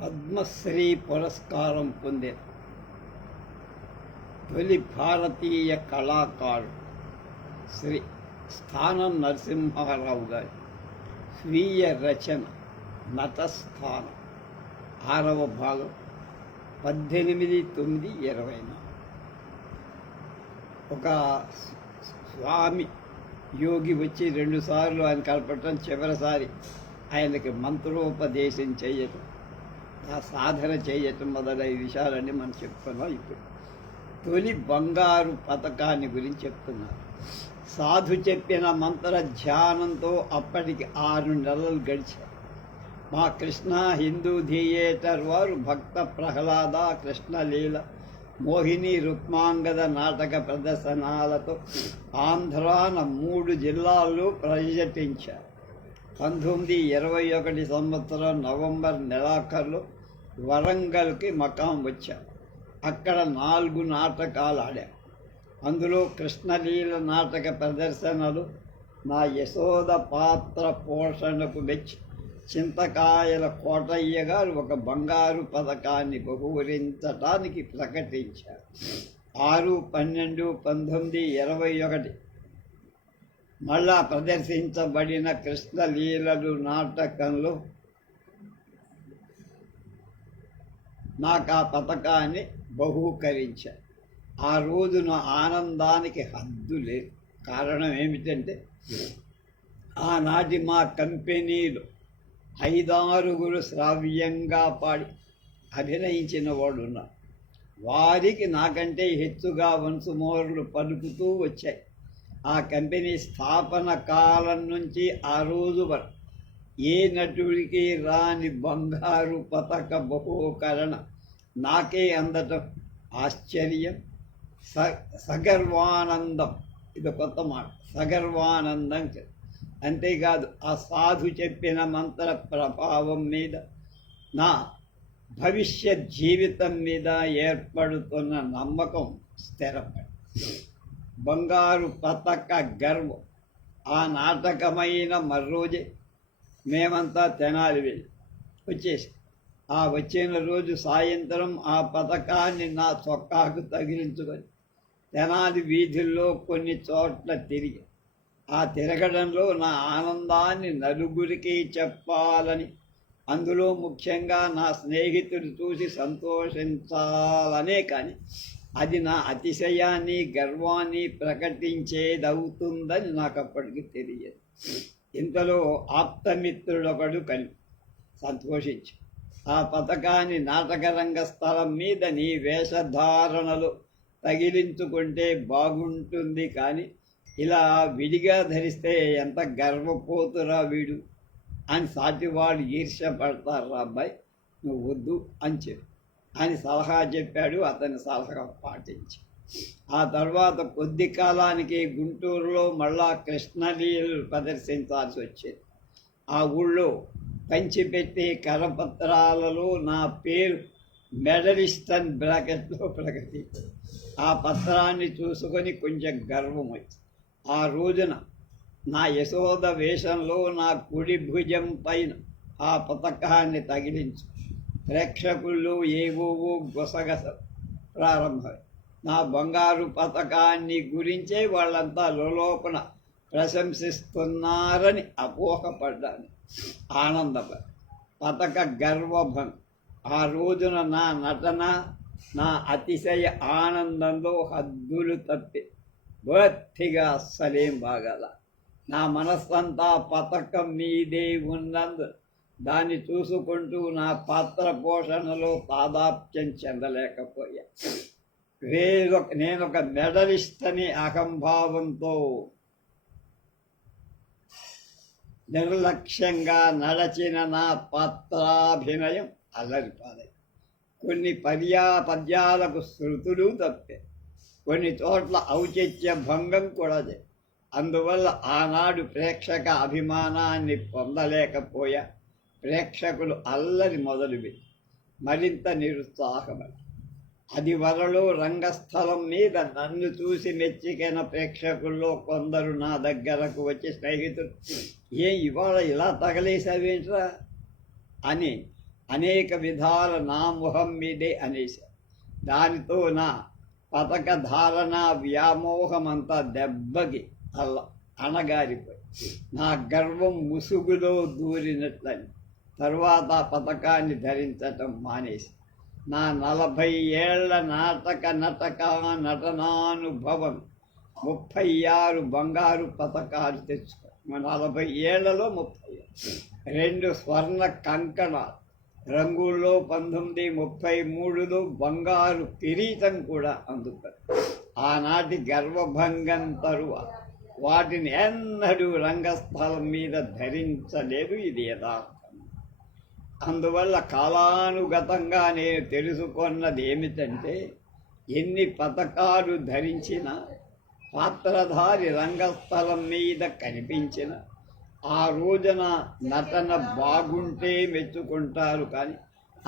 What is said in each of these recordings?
పద్మశ్రీ పురస్కారం పొందిన తొలి భారతీయ కళాకారుడు శ్రీ స్థానం నరసింహారావు గారి స్వీయ రచన నటస్థానం 6వ భాగం 18/9/24. ఒక స్వామి యోగి వచ్చి 2 సార్లు ఆయన కలపటం, చివరిసారి ఆయనకి మంత్రోపదేశం చేయటం, ఆ సాధన చేయటం మొదలైన విషయాలన్నీ మనం చెప్తున్నాం. ఇప్పుడు తొలి బంగారు పథకాన్ని గురించి చెప్తున్నారు. సాధు చెప్పిన మంత్ర ధ్యానంతో అప్పటికి 6 నెలలు గడిచాయి. మా కృష్ణ హిందూ థియేటర్ వారు భక్త ప్రహ్లాద, కృష్ణలీల, మోహిని, రుక్మాంగద నాటక ప్రదర్శనాలతో ఆంధ్రాన 3 జిల్లాల్లో పర్యటించారు. 1921 సంవత్సరం నవంబర్ నెలాఖరులో వరంగల్కి మకాం వచ్చారు. అక్కడ 4 నాటకాలు ఆడారు. అందులో కృష్ణలీల నాటక ప్రదర్శనలు నా యశోద పాత్ర పోషణకు మెచ్చి చింతకాయల కోటయ్య గారు ఒక బంగారు పథకాన్ని బహూకరించటానికి ప్రకటించారు. 6/12/1921 మళ్ళా ప్రదర్శించబడిన కృష్ణలీలలు నాటకంలో నాకు ఆ పథకాన్ని బహూకరించారు. ఆ రోజు నా ఆనందానికి హద్దు లేదు. కారణం ఏమిటంటే, ఆనాటి మా కంపెనీలో 5-6 శ్రావ్యంగా పాడి అభినయించిన వాడు ఉన్నారు. వారికి నాకంటే హెచ్చుగా వంశమోర్లు పలుకుతూ వచ్చాయి. ఆ కంపెనీ స్థాపన కాలం నుంచి ఆ రోజు వరకు ఏ నటుడికి రాని బంగారు పథక బహూకరణ నాకే అందటం ఆశ్చర్యం, సగర్వానందం. ఇది కొత్త మాట, సగర్వానందం. అంతేకాదు, ఆ సాధు చెప్పిన మంత్ర ప్రభావం మీద, నా భవిష్యత్ జీవితం మీద ఏర్పడుతున్న నమ్మకం స్థిరపడి బంగారు పతక గర్వం. ఆ నాటకమైన మర్రోజే మేమంతా తెనాలి వెళ్ళి వచ్చేసి, ఆ వచ్చిన రోజు సాయంత్రం ఆ పథకాన్ని నా చొక్కాకు తగిలించుకొని తెనాలి వీధుల్లో కొన్ని చోట్ల తిరిగి, ఆ తిరగడంలో నా ఆనందాన్ని నలుగురికి చెప్పాలని, అందులో ముఖ్యంగా నా స్నేహితుడు చూసి సంతోషించాలనే, కానీ అది నా అతిశయాన్ని, గర్వాన్ని ప్రకటించేదవుతుందని నాకు అప్పటికి తెలియదు. ఇంతలో ఆప్తమిత్రుడొకడు సంతోషించి, ఆ పథకాన్ని నాటకరంగ స్థలం మీద నీ వేషధారణలు తగిలించుకుంటే బాగుంటుంది, కానీ ఇలా విడిగా ధరిస్తే ఎంత గర్వపోతురా వీడు అని సాటివాడు ఈర్ష్యపడతారా అబ్బాయి, నువ్వు వద్దు అని చెప్పి అని సలహా చెప్పాడు. అతని సలహా పాటించి ఆ తర్వాత కొద్ది కాలానికి గుంటూరులో మళ్ళా కృష్ణలీలలు ప్రదర్శించాల్సి వచ్చేది. ఆ ఊళ్ళో పంచిపెట్టే కరపత్రాలలో నా పేరు మెడలిస్ట్ అని బ్రాకెట్లో ప్రకటించారు. ఆ పత్రాన్ని చూసుకొని కొంచెం గర్వం వచ్చి, ఆ రోజున నా యశోద వేషంలో నా కుడి భుజం పైన ఆ పథకాన్ని తగిలించు ప్రేక్షకుల్లో ఏవోవో గుసగస ప్రారంభమై, నా బంగారు పథకాన్ని గురించే వాళ్ళంతా లోపల ప్రశంసిస్తున్నారని అపోహపడ్డాను. ఆనందపడి పథక గర్వభంగం. ఆ రోజున నా నటన, నా అతిశయ ఆనందంలో హద్దులు తప్పి బొత్తిగా అస్సలేం బాగాల. నా మనస్సంతా పథకం మీదే ఉన్నందు దాన్ని చూసుకుంటూ నా పాత్ర పోషణలో తాదాప్యం చెందలేకపోయా. నేనొక మెడలిస్ట్ అని అహంభావంతో నిర్లక్ష్యంగా నడచిన నా పాత్రాభినయం అల్లరిపాలై. కొన్ని పద్యాలకు శృతులు తప్పే, కొన్ని చోట్ల ఔచిత్య భంగం కూడా. అందువల్ల ఆనాడు ప్రేక్షక అభిమానాన్ని పొందలేకపోయా. ప్రేక్షకులు అల్లరి మొదలుపెట్టి మరింత నిరుత్సాహపడి, అది వరలో రంగస్థలం మీద నన్ను చూసి మెచ్చికైన ప్రేక్షకుల్లో కొందరు నా దగ్గరకు వచ్చి, స్నేహితులు ఇవాళ ఇలా తగలేసావేంట్రా అని అనేక విధాల నా మొహం మీదే అనేశారు. దానితో నా పతక ధారణ వ్యామోహమంతా దెబ్బకి అణగారిపోయి నా గర్వం ముసుగులో దూరినట్లని తరువాత పతకాన్ని ధరించటం మానేసి నా 40 ఏళ్ల నటనానుభవం 36 బంగారు పతకాలు తెచ్చుకో. 40 ఏళ్లలో 30, 2 స్వర్ణ కంకణాలు, రంగుల్లో 19, 33లో బంగారు కిరీటం కూడా అందుతారు. ఆనాటి గర్వభంగం తరువాత వాటిని ఎన్నడూ రంగస్థలం మీద ధరించలేదు. ఇది యథార్థం. అందువల్ల కాలానుగతంగా నేను తెలుసుకున్నది ఏమిటంటే, ఎన్ని పతకాలు ధరించినా పాత్రధారి రంగస్థలం మీద కనిపించిన ఆ రోజున నటన బాగుంటే మెచ్చుకుంటారు, కానీ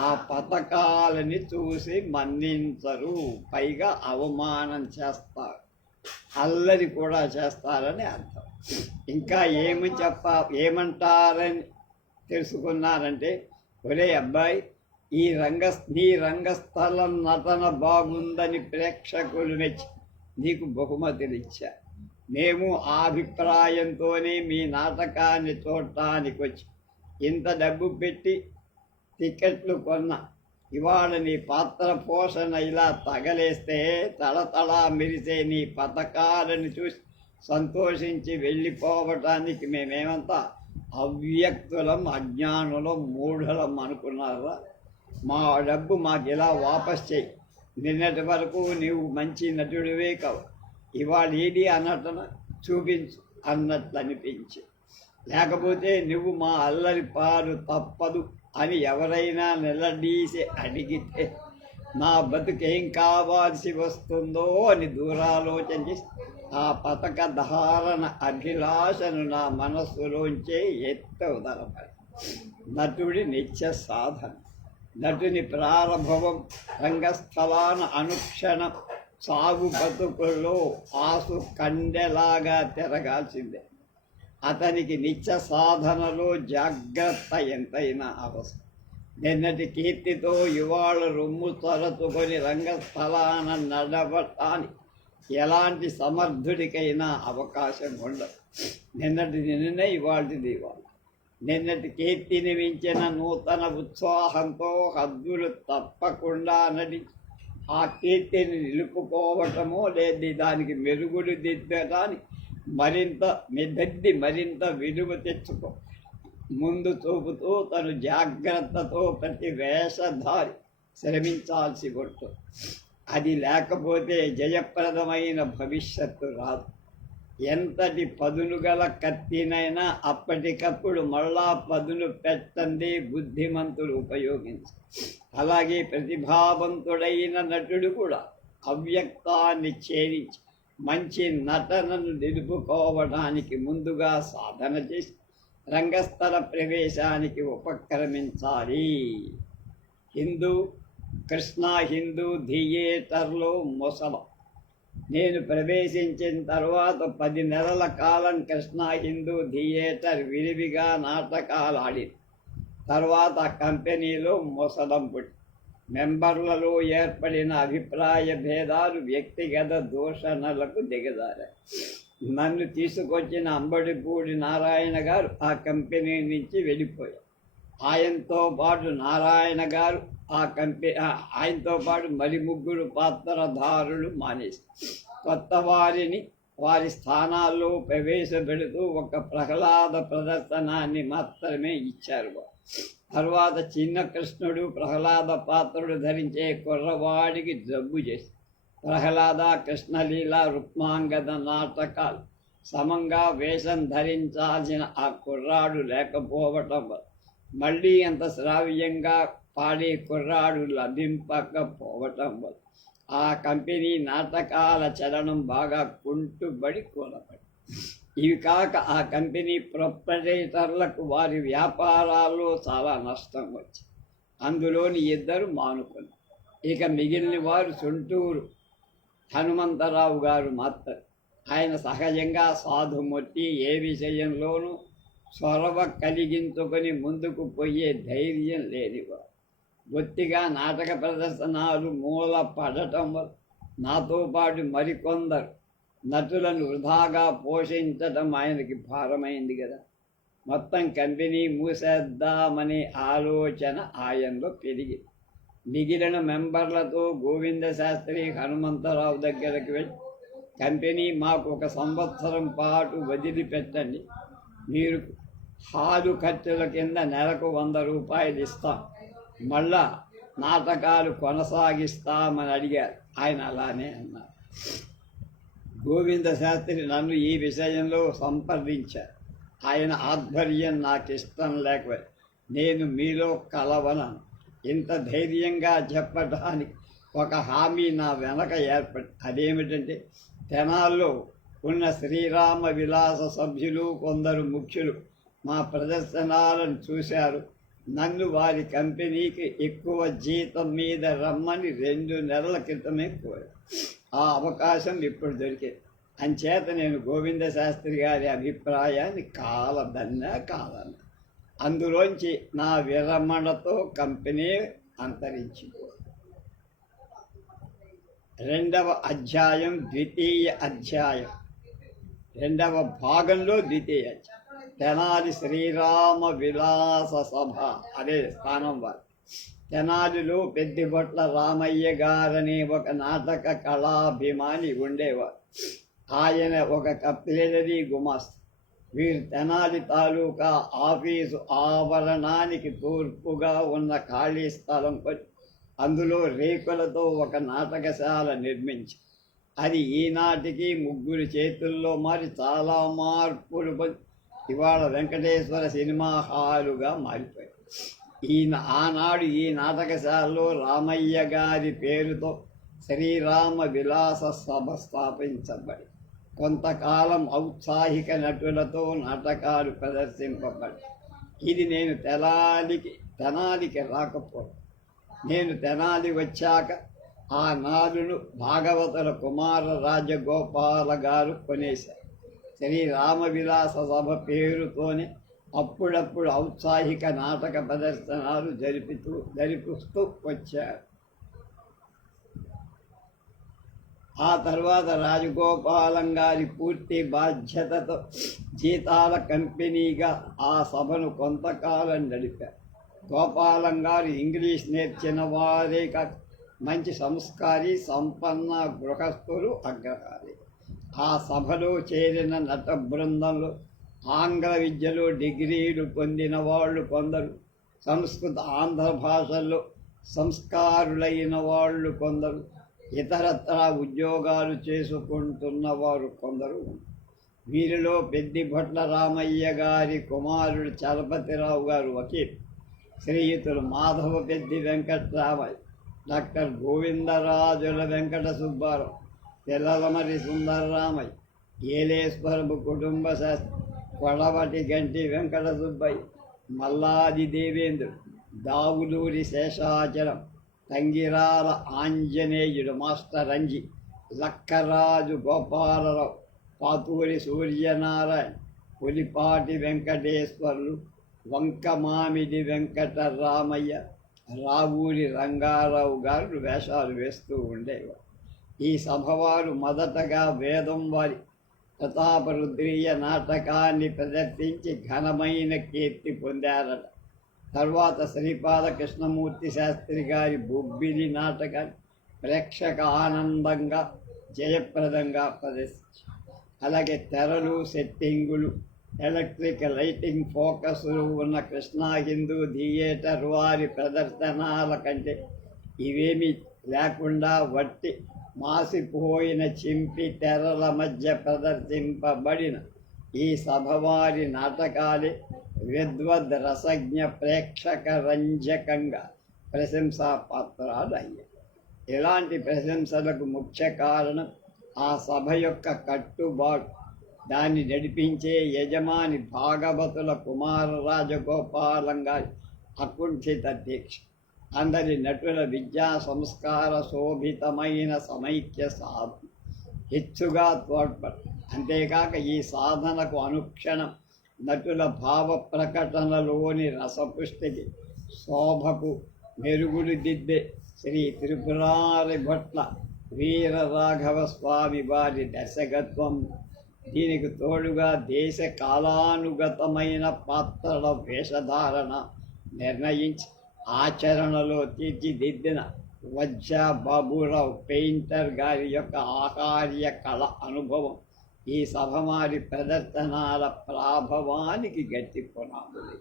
ఆ పతకాలని చూసి మన్నించరు. పైగా అవమానం చేస్తారు, అల్లరి కూడా చేస్తారని అర్థం. ఇంకా ఏమంటారని తెలుసుకున్నారంటే, ఒరే అబ్బాయి, నీ రంగస్థలం నటన బాగుందని ప్రేక్షకులు మెచ్చి నీకు బహుమతులు ఇచ్చా. మేము ఆ అభిప్రాయంతోనే మీ నాటకాన్ని చూడటానికి వచ్చి ఇంత డబ్బు పెట్టి టికెట్లు కొన్నా. ఇవాళ నీ పాత్ర పోషణ ఇలా తగలేస్తే తళతళా మెరిసే నీ పథకాలను చూసి సంతోషించి వెళ్ళిపోవటానికి మేమేమంతా అవ్యక్తులం, అజ్ఞానులం, మూఢులం అనుకున్నారా? మా డబ్బు మాకు ఇలా వాపస్ చేయి. నిన్నటి వరకు నీవు మంచి నటుడివే కావు, ఇవాళ ఏది అనటన చూపించు అన్నట్లు అనిపించి, లేకపోతే నువ్వు మా అల్లరి పాలు తప్పదు అని ఎవరైనా నిలదీసి అడిగితే నా బతుకేం కావాల్సి వస్తుందో అని దూరాలోచన చేసి ఆ పతక ధారణ అభిలాషను నా మనస్సులోంచే ఎత్తవదలపడి నటుడి నిత్య సాధన, నటుని ప్రారంభం రంగస్థలాన అనుక్షణం సాగు బతుకుల్లో ఆసు కండెలాగా తిరగాల్సిందే. అతనికి నిత్య సాధనలో జాగ్రత్త ఎంతైనా అవసరం. నిన్నటి కీర్తితో ఇవాళ రొమ్ము తరచుకొని రంగస్థలాన నడవటానికి ఎలాంటి సమర్థుడికైనా అవకాశం ఉండదు. నిన్ననే ఇవాళది ఇవాళ. నిన్నటి కీర్తిని మించిన నూతన ఉత్సాహంతో హద్దులు తప్పకుండా నడిచి ఆ కీర్తిని నిలుపుకోవటమో లేదు దానికి మెరుగులు దిద్దటానికి మరింత విలువ తెచ్చుకో ముందు చూపుతూ తను జాగ్రత్తతో ప్రతి వేషధారి శ్రమించాల్సి ఉంటుంది. అది లేకపోతే జయప్రదమైన భవిష్యత్తు రాదు. ఎంతటి పదును గల కత్తినైనా అప్పటికప్పుడు మళ్ళా పదును పెట్టండి బుద్ధిమంతులు ఉపయోగించు. అలాగే ప్రతిభావంతుడైన నటుడు కూడా అవ్యక్తాన్ని ఛేదించి మంచి నటనను నిలుపుకోవడానికి ముందుగా సాధన చేసి రంగస్థల ప్రవేశానికి ఉపక్రమించాలి. కృష్ణ హిందూ థియేటర్లో మొసలం. నేను ప్రవేశించిన తర్వాత 10 నెలల కాలం కృష్ణ హిందూ థియేటర్ విరివిగా నాటకాలు ఆడింది. తర్వాత కంపెనీలో మొసలం పుట్టి మెంబర్లలో ఏర్పడిన అభిప్రాయ భేదాలు వ్యక్తిగత దూషణలకు దిగజారాయి. నన్ను తీసుకొచ్చిన అంబడిపూడి నారాయణ గారు ఆ కంపెనీ నుంచి వెళ్ళిపోయారు. ఆయనతో పాటు ఆయనతో పాటు మరి 3 పాత్రధారులు మానేసి కొత్త వారిని వారి స్థానాల్లో ప్రవేశపెడుతూ ఒక ప్రహ్లాద ప్రదర్శనాన్ని మాత్రమే ఇచ్చారు. తర్వాత చిన్న కృష్ణుడు ప్రహ్లాద పాత్రుడు ధరించే కుర్రవాడికి జబ్బు చేసి ప్రహ్లాద, కృష్ణలీల, రుక్మాంగద నాటకాలు సమంగా వేషం ధరించాల్సిన ఆ కుర్రాడు లేకపోవటం వల్ల మళ్ళీ అంత శ్రావ్యంగా పాడే కుర్రాడు లభింపకపోవటం వల్ల ఆ కంపెనీ నాటకాల చలనం బాగా కుంటుబడి కూలబడి. ఇవి కాక ఆ కంపెనీ ప్రొపరేటర్లకు వారి వ్యాపారాల్లో చాలా నష్టం వచ్చి అందులోని 2 మానుకున్నారు. ఇక మిగిలిన వారు సొంటూరు హనుమంతరావు గారు మాత్రం. ఆయన సహజంగా సాధుమూర్తి, ఏ విషయంలోనూ చొరవ కలిగించుకొని ముందుకు పోయే ధైర్యం లేనివారు. బొత్తిగా నాటక ప్రదర్శనలు మూల పడటం వల్ల నాతో పాటు మరికొందరు నటులను వృధాగా పోషించటం ఆయనకి భారమైంది కదా. మొత్తం కంపెనీ మూసేద్దామనే ఆలోచన ఆయనలో పెరిగింది. మిగిలిన మెంబర్లతో గోవింద శాస్త్రి హనుమంతరావు దగ్గరకు వెళ్ళి, కంపెనీ మాకు 1 సంవత్సరం పాటు వదిలిపెట్టండి, మీరు హాలు ఖర్చుల కింద నెలకు 100 రూపాయలు ఇస్తాం, మళ్ళా నాటకాలు కొనసాగిస్తామని అడిగారు. ఆయన అలానే అన్నారు. గోవింద శాస్త్రి నన్ను ఈ విషయంలో సంప్రదించారు. ఆయన ఆధ్వర్యం నాకు ఇష్టం లేకపోయి నేను మీలో కలవనను. ఇంత ధైర్యంగా చెప్పడానికి ఒక హామీ నా వెనక ఏర్పడి, అదేమిటంటే తెనాల్లో ఉన్న శ్రీరామ విలాస సభ్యులు కొందరు ముఖ్యులు మా ప్రదర్శనలను చూశారు. నన్ను వారి కంపెనీకి ఎక్కువ జీతం మీద రమ్మని 2 నెలల క్రితమే కోరారు. ఆ అవకాశం ఇప్పుడు దొరికింది. అంచేత నేను గోవింద శాస్త్రి గారి అభిప్రాయాన్ని కాలన్నా. అందులోంచి నా విరమణతో కంపెనీ అంతరించింది. 2వ అధ్యాయం ద్వితీయ అధ్యాయం 2వ భాగంలో ద్వితీయ అధ్యాయం. తెనాలి శ్రీరామ విలాస సభ అదే స్థానం వారు. తెనాలిలో పెద్దిబొట్ల రామయ్య గారనే ఒక నాటక కళాభిమాని ఉండేవారు. ఆయన ఒక కప్లేదరీ గుమాస్తా. వీరు తెనాలి తాలూకా ఆఫీసు ఆవరణానికి తూర్పుగా ఉన్న ఖాళీ స్థలం కొని అందులో రేకులతో ఒక నాటకశాల నిర్మించి, అది ఈనాటికి 3 చేతుల్లో మారి చాలా మార్పులు పొంది ఇవాళ వెంకటేశ్వర సినిమా హాలుగా మారిపోయాయి. ఆనాడు ఈ నాటకశాలలో రామయ్య గారి పేరుతో శ్రీరామ విలాస సభ స్థాపించబడి కొంతకాలం ఔత్సాహిక నటులతో నాటకాలు ప్రదర్శింపబడి, ఇది నేను తెనాలికి రాకపోవడం. నేను తెనాలి వచ్చాక ఆ నాలును భాగవతుల కుమార రాజగోపాల గారు కొనేశారు. శ్రీరామ విలాస సభ పేరుతోనే అప్పుడప్పుడు ఔత్సాహిక నాటక ప్రదర్శనలు జరిపిస్తూ వచ్చారు. ఆ తర్వాత రాజగోపాలం గారి పూర్తి బాధ్యతతో జీతాల కంపెనీగా ఆ సభను కొంతకాలం నడిపారు. గోపాలం గారు ఇంగ్లీష్ నేర్చిన వారే కాక మంచి సంస్కారి, సంపన్న గృహస్థులు, అగ్రహారి. ఆ సభలో చేరిన నట బృందంలో ఆంగ్ల విద్యలో డిగ్రీలు పొందిన వాళ్ళు కొందరు, సంస్కృత ఆంధ్ర భాషల్లో సంస్కారులైన వాళ్ళు కొందరు, ఇతరత్రా ఉద్యోగాలు చేసుకుంటున్న వారు కొందరు. వీరిలో పెద్దిభొట్ల రామయ్య గారి కుమారుడు చలపతిరావు గారు వకీల్, శ్రీయుతులు మాధవ పెద్ది వెంకట్రామయ్య, డాక్టర్ గోవిందరాజుల వెంకట సుబ్బారావు, పిల్లలమరి సుందరరామయ్య, ఏలేశ్వరపు కుటుంబ శాస్త్రి, కొడవటి గంటి వెంకట సుబ్బయ్య, మల్లాది దేవేంద్రుడు, దావులూరి శేషాచలం, తంగిరాల ఆంజనేయుడు మాస్టర్ అంజి, లక్కరాజు గోపాలరావు, పాతూరి సూర్యనారాయణ, పులిపాటి వెంకటేశ్వర్లు, వంకమామిడి వెంకటరామయ్య, రావూరి రంగారావు గారు వేషాలు వేస్తూ ఉండేవారు. ఈ సభవారు మొదటగా వేదం వారి ప్రతాపరుద్రీయ నాటకాన్ని ప్రదర్శించి ఘనమైన కీర్తి పొందారట. తర్వాత శ్రీపాద కృష్ణమూర్తి శాస్త్రి గారి బొబ్బిలి నాటకాన్ని ప్రేక్షక ఆనందంగా జయప్రదంగా ప్రదర్శించారు. అలాగే తెరలు, సెట్టింగులు, ఎలక్ట్రిక్ లైటింగ్ ఫోకస్లు ఉన్న కృష్ణా హిందూ థియేటర్ వారి ప్రదర్శనల కంటే ఇవేమీ లేకుండా వట్టి మాసిపోయిన చింపి తెరల మధ్య ప్రదర్శింపబడిన ఈ సభవారి నాటకాలే విద్వద్ రసజ్ఞ ప్రేక్షక రంజకంగా ప్రశంసాపాత్రాలు అయ్యాయి. ఇలాంటి ప్రశంసలకు ముఖ్య కారణం ఆ సభ యొక్క కట్టుబాటు, దాన్ని నడిపించే యజమాని భాగవతుల కుమార రాజగోపాలం గారి అకుంఠిత దీక్ష, అందరి నటుల విద్యా సంస్కార శోభితమైన సమైక్య సాధన హెచ్చుగా తోడ్పడు. అంతేకాక ఈ సాధనకు అనుక్షణం నటుల భావ ప్రకటనలోని రసపుష్టికి శోభకు మెరుగులు దిద్దే శ్రీ త్రిపురారి భట్ల వీర రాఘవ స్వామి వారి దర్శకత్వం, దీనికి తోడుగా దేశ కాలానుగతమైన పాత్రల వేషధారణ నిర్ణయించి ఆచరణలో తీర్చిదిద్దిన వజ్జ బాబురావు పెయింటర్ గారి యొక్క ఆహార్య కళ అనుభవం ఈ సభమారి ప్రదర్శనాల ప్రాభవానికి గట్టి పునాదులు.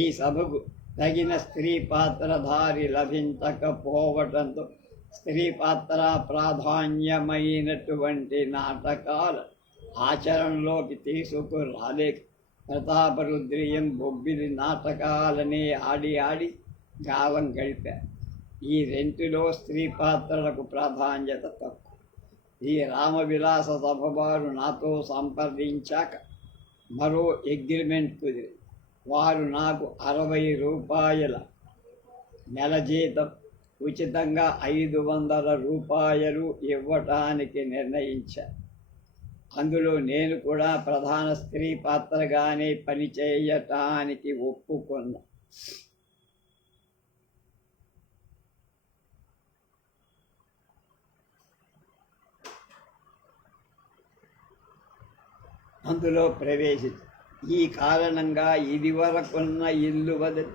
ఈ సభకు తగిన స్త్రీ పాత్రధారి లభించకపోవటంతో స్త్రీ పాత్ర ప్రాధాన్యమైనటువంటి నాటకాలు ఆచరణలోకి తీసుకురాలేక ప్రతాపరుద్రియం బొబ్బిలి నాటకాలనే ఆడి కాలం గడిపారు. ఈ రెంటిలో స్త్రీ పాత్రలకు ప్రాధాన్యత తక్కువ. ఈ రామవిలాస సభ వారు నాతో సంప్రదించాక మరో అగ్రిమెంట్ కుదిరి వారు నాకు 60 రూపాయల నెల జీతం, ఉచితంగా 500 రూపాయలు ఇవ్వటానికి నిర్ణయించారు. అందులో నేను కూడా ప్రధాన స్త్రీ పాత్రగానే పనిచేయటానికి ఒప్పుకున్నా. అందులో ప్రవేశించి ఈ కారణంగా ఇదివరకున్న ఇల్లు వదిలి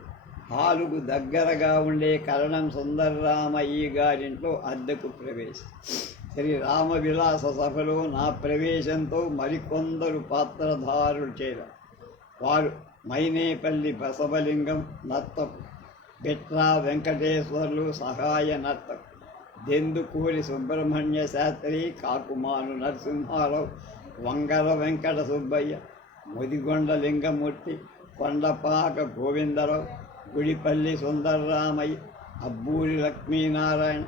హాలుకు దగ్గరగా ఉండే కరణం సుందరరామయ్య గారింట్లో అద్దెకు ప్రవేశం. శ్రీ రామవిలాస సభలో నా ప్రవేశంతో మరికొందరు పాత్రధారులు చేరారు. వారు మైనేపల్లి బసవలింగం నర్తకు, బిట్రా వెంకటేశ్వర్లు సహాయ నర్తకు, దెందుకూరి సుబ్రహ్మణ్య శాస్త్రి, కాకుమాను నరసింహారావు, వంగర వెంకట సుబ్బయ్య, ముదిగొండ లింగమూర్తి, కొండపాక గోవిందరావు, గుడిపల్లి సుందరరామయ్య, అబ్బూరి లక్ష్మీనారాయణ,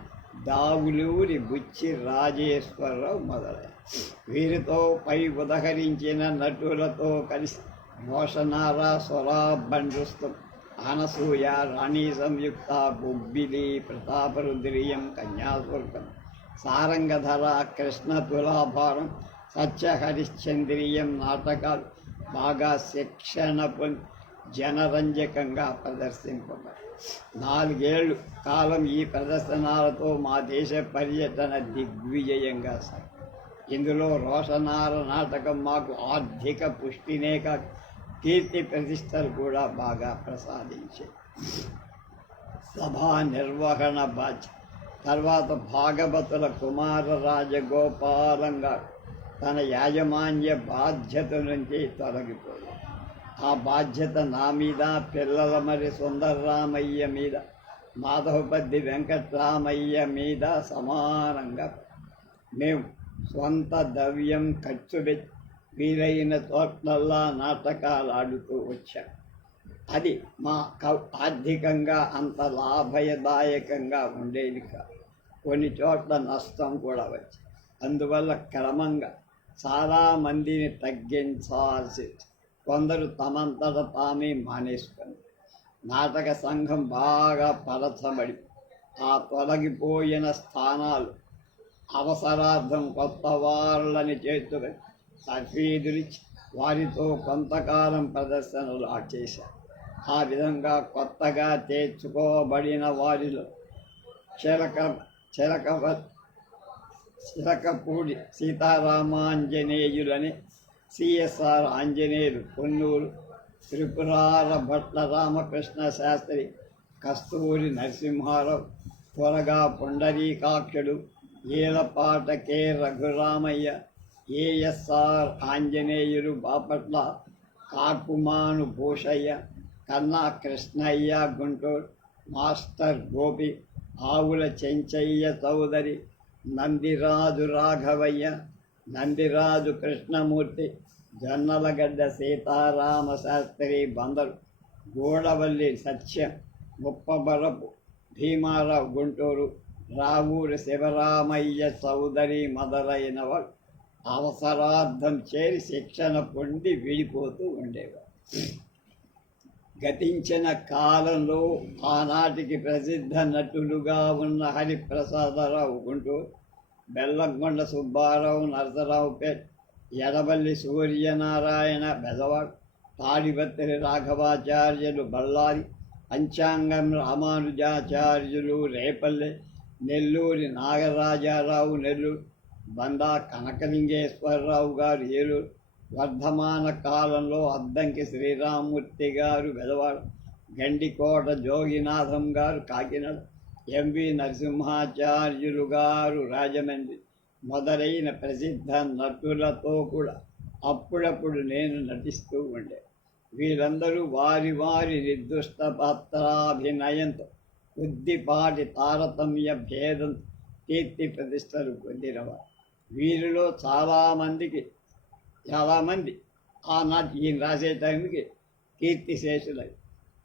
దావులూరి బుచ్చి రాజేశ్వరరావు మొదలైన వీరితో పై ఉదహరించిన నటులతో కలిసి మోషనార, స్వరా, బండుస్తం, అనసూయ, రాణి సంయుక్త, బొబ్బిలి, ప్రతాపరుద్రియం, కన్యాశుల్కం, సారంగధర, కృష్ణ తులాభారం, సత్యహరిశ్చంద్రియం నాటకాలు బాగా శిక్షణ పొంది జనరంజకంగా ప్రదర్శింపబడి 4 ఏళ్ళు కాలం ఈ ప్రదర్శనలతో మా దేశ పర్యటన దిగ్విజయంగా సాగింది. ఇందులో రోషనార నాటకం మాకు ఆర్థిక పుష్టినే కాక కీర్తి ప్రతిష్టలు కూడా బాగా ప్రసాదించాయి. సభా నిర్వహణ బాధ్యత తర్వాత భాగవతుల కుమార రాజగోపాలం గారు తన యాజమాన్య బాధ్యత నుంచి తొలగిపోయారు. ఆ బాధ్యత నా మీద, పిల్లల మరి సుందరరామయ్య మీద, మాధవపద్ది వెంకట్రామయ్య మీద సమానంగా మేము స్వంత ద్రవ్యం ఖర్చు పెట్టి వీలైన చోట్లల్లా నాటకాలు ఆడుతూ వచ్చాం. అది మా ఆర్థికంగా అంత లాభదాయకంగా ఉండేది కాదు. కొన్ని చోట్ల నష్టం కూడా వచ్చింది. అందువల్ల క్రమంగా చాలామందిని తగ్గించాల్సి, కొందరు తమంతట తామే మానేసుకుంది. నాటక సంఘం బాగా పలచబడి ఆ తొలగిపోయిన స్థానాలు అవసరార్థం కొత్త వాళ్ళని చేతులు తర్ఫీదులిచ్చి వారితో కొంతకాలం ప్రదర్శనలు చేశారు. ఆ విధంగా కొత్తగా చేర్చుకోబడిన వారిలో చిలకపూడి సీతారామాంజనేయులని, సిఎస్ఆర్ ఆంజనేయులు కొన్నూరు, త్రిపురార భట్ల రామకృష్ణ శాస్త్రి, కస్తూరి నరసింహారావు, త్వరగా పుండరీకాక్షుడు, ఈలపాట కె రఘురామయ్య, ఏఎస్ఆర్ ఆంజనేయులు బాపట్ల, కాకుమాను భూషయ్య, కన్నా కృష్ణయ్య గుంటూరు, మాస్టర్ గోపి, ఆవుల చెంచయ్య చౌదరి, నందిరాజు రాఘవయ్య, నందిరాజు కృష్ణమూర్తి, జొన్నలగడ్డ సీతారామ శాస్త్రి బందరు, గూడవల్లి సత్యం, ముప్పబరపు భీమారావు గుంటూరు, రావూరి శివరామయ్య చౌదరి మొదలైన వారు అవసరార్థం చేరి శిక్షణ పొంది విడిపోతూ ఉండేవారు. గతించిన కాలంలో ఆనాటికి ప్రసిద్ధ నటులుగా ఉన్న హరిప్రసాదరావు గుంటూరు, బెల్లంకొండ సుబ్బారావు నరసరావుపేట్, ఎడబల్లి సూర్యనారాయణ బెజవాడ, తాడిపత్రి రాఘవాచార్యులు బళ్ళారి, పంచాంగం రామానుజాచార్యులు రేపల్లె, నెల్లూరి నాగరాజారావు నెల్లూరు, బందా కనకలింగేశ్వరరావు గారు ఏలూరు, వర్ధమాన కాలంలో అద్దంకి శ్రీరామూర్తి గారు బెదవాడ, గండికోట జోగినాథం గారు కాకినాడ, ఎంవి నరసింహాచార్యులు గారు రాజమండ్రి మొదలైన ప్రసిద్ధ నటులతో కూడా అప్పుడప్పుడు నేను నటిస్తూ ఉండే. వీరందరూ వారి వారి నిర్దిష్ట పాత్రాభినయంతో కొద్దిపాటి తారతమ్య భేదం కీర్తి ప్రతిష్టలు పొందినవారు. వీరిలో చాలామంది ఆనాటి ఈయన రాసే టైంకి కీర్తిశేషులై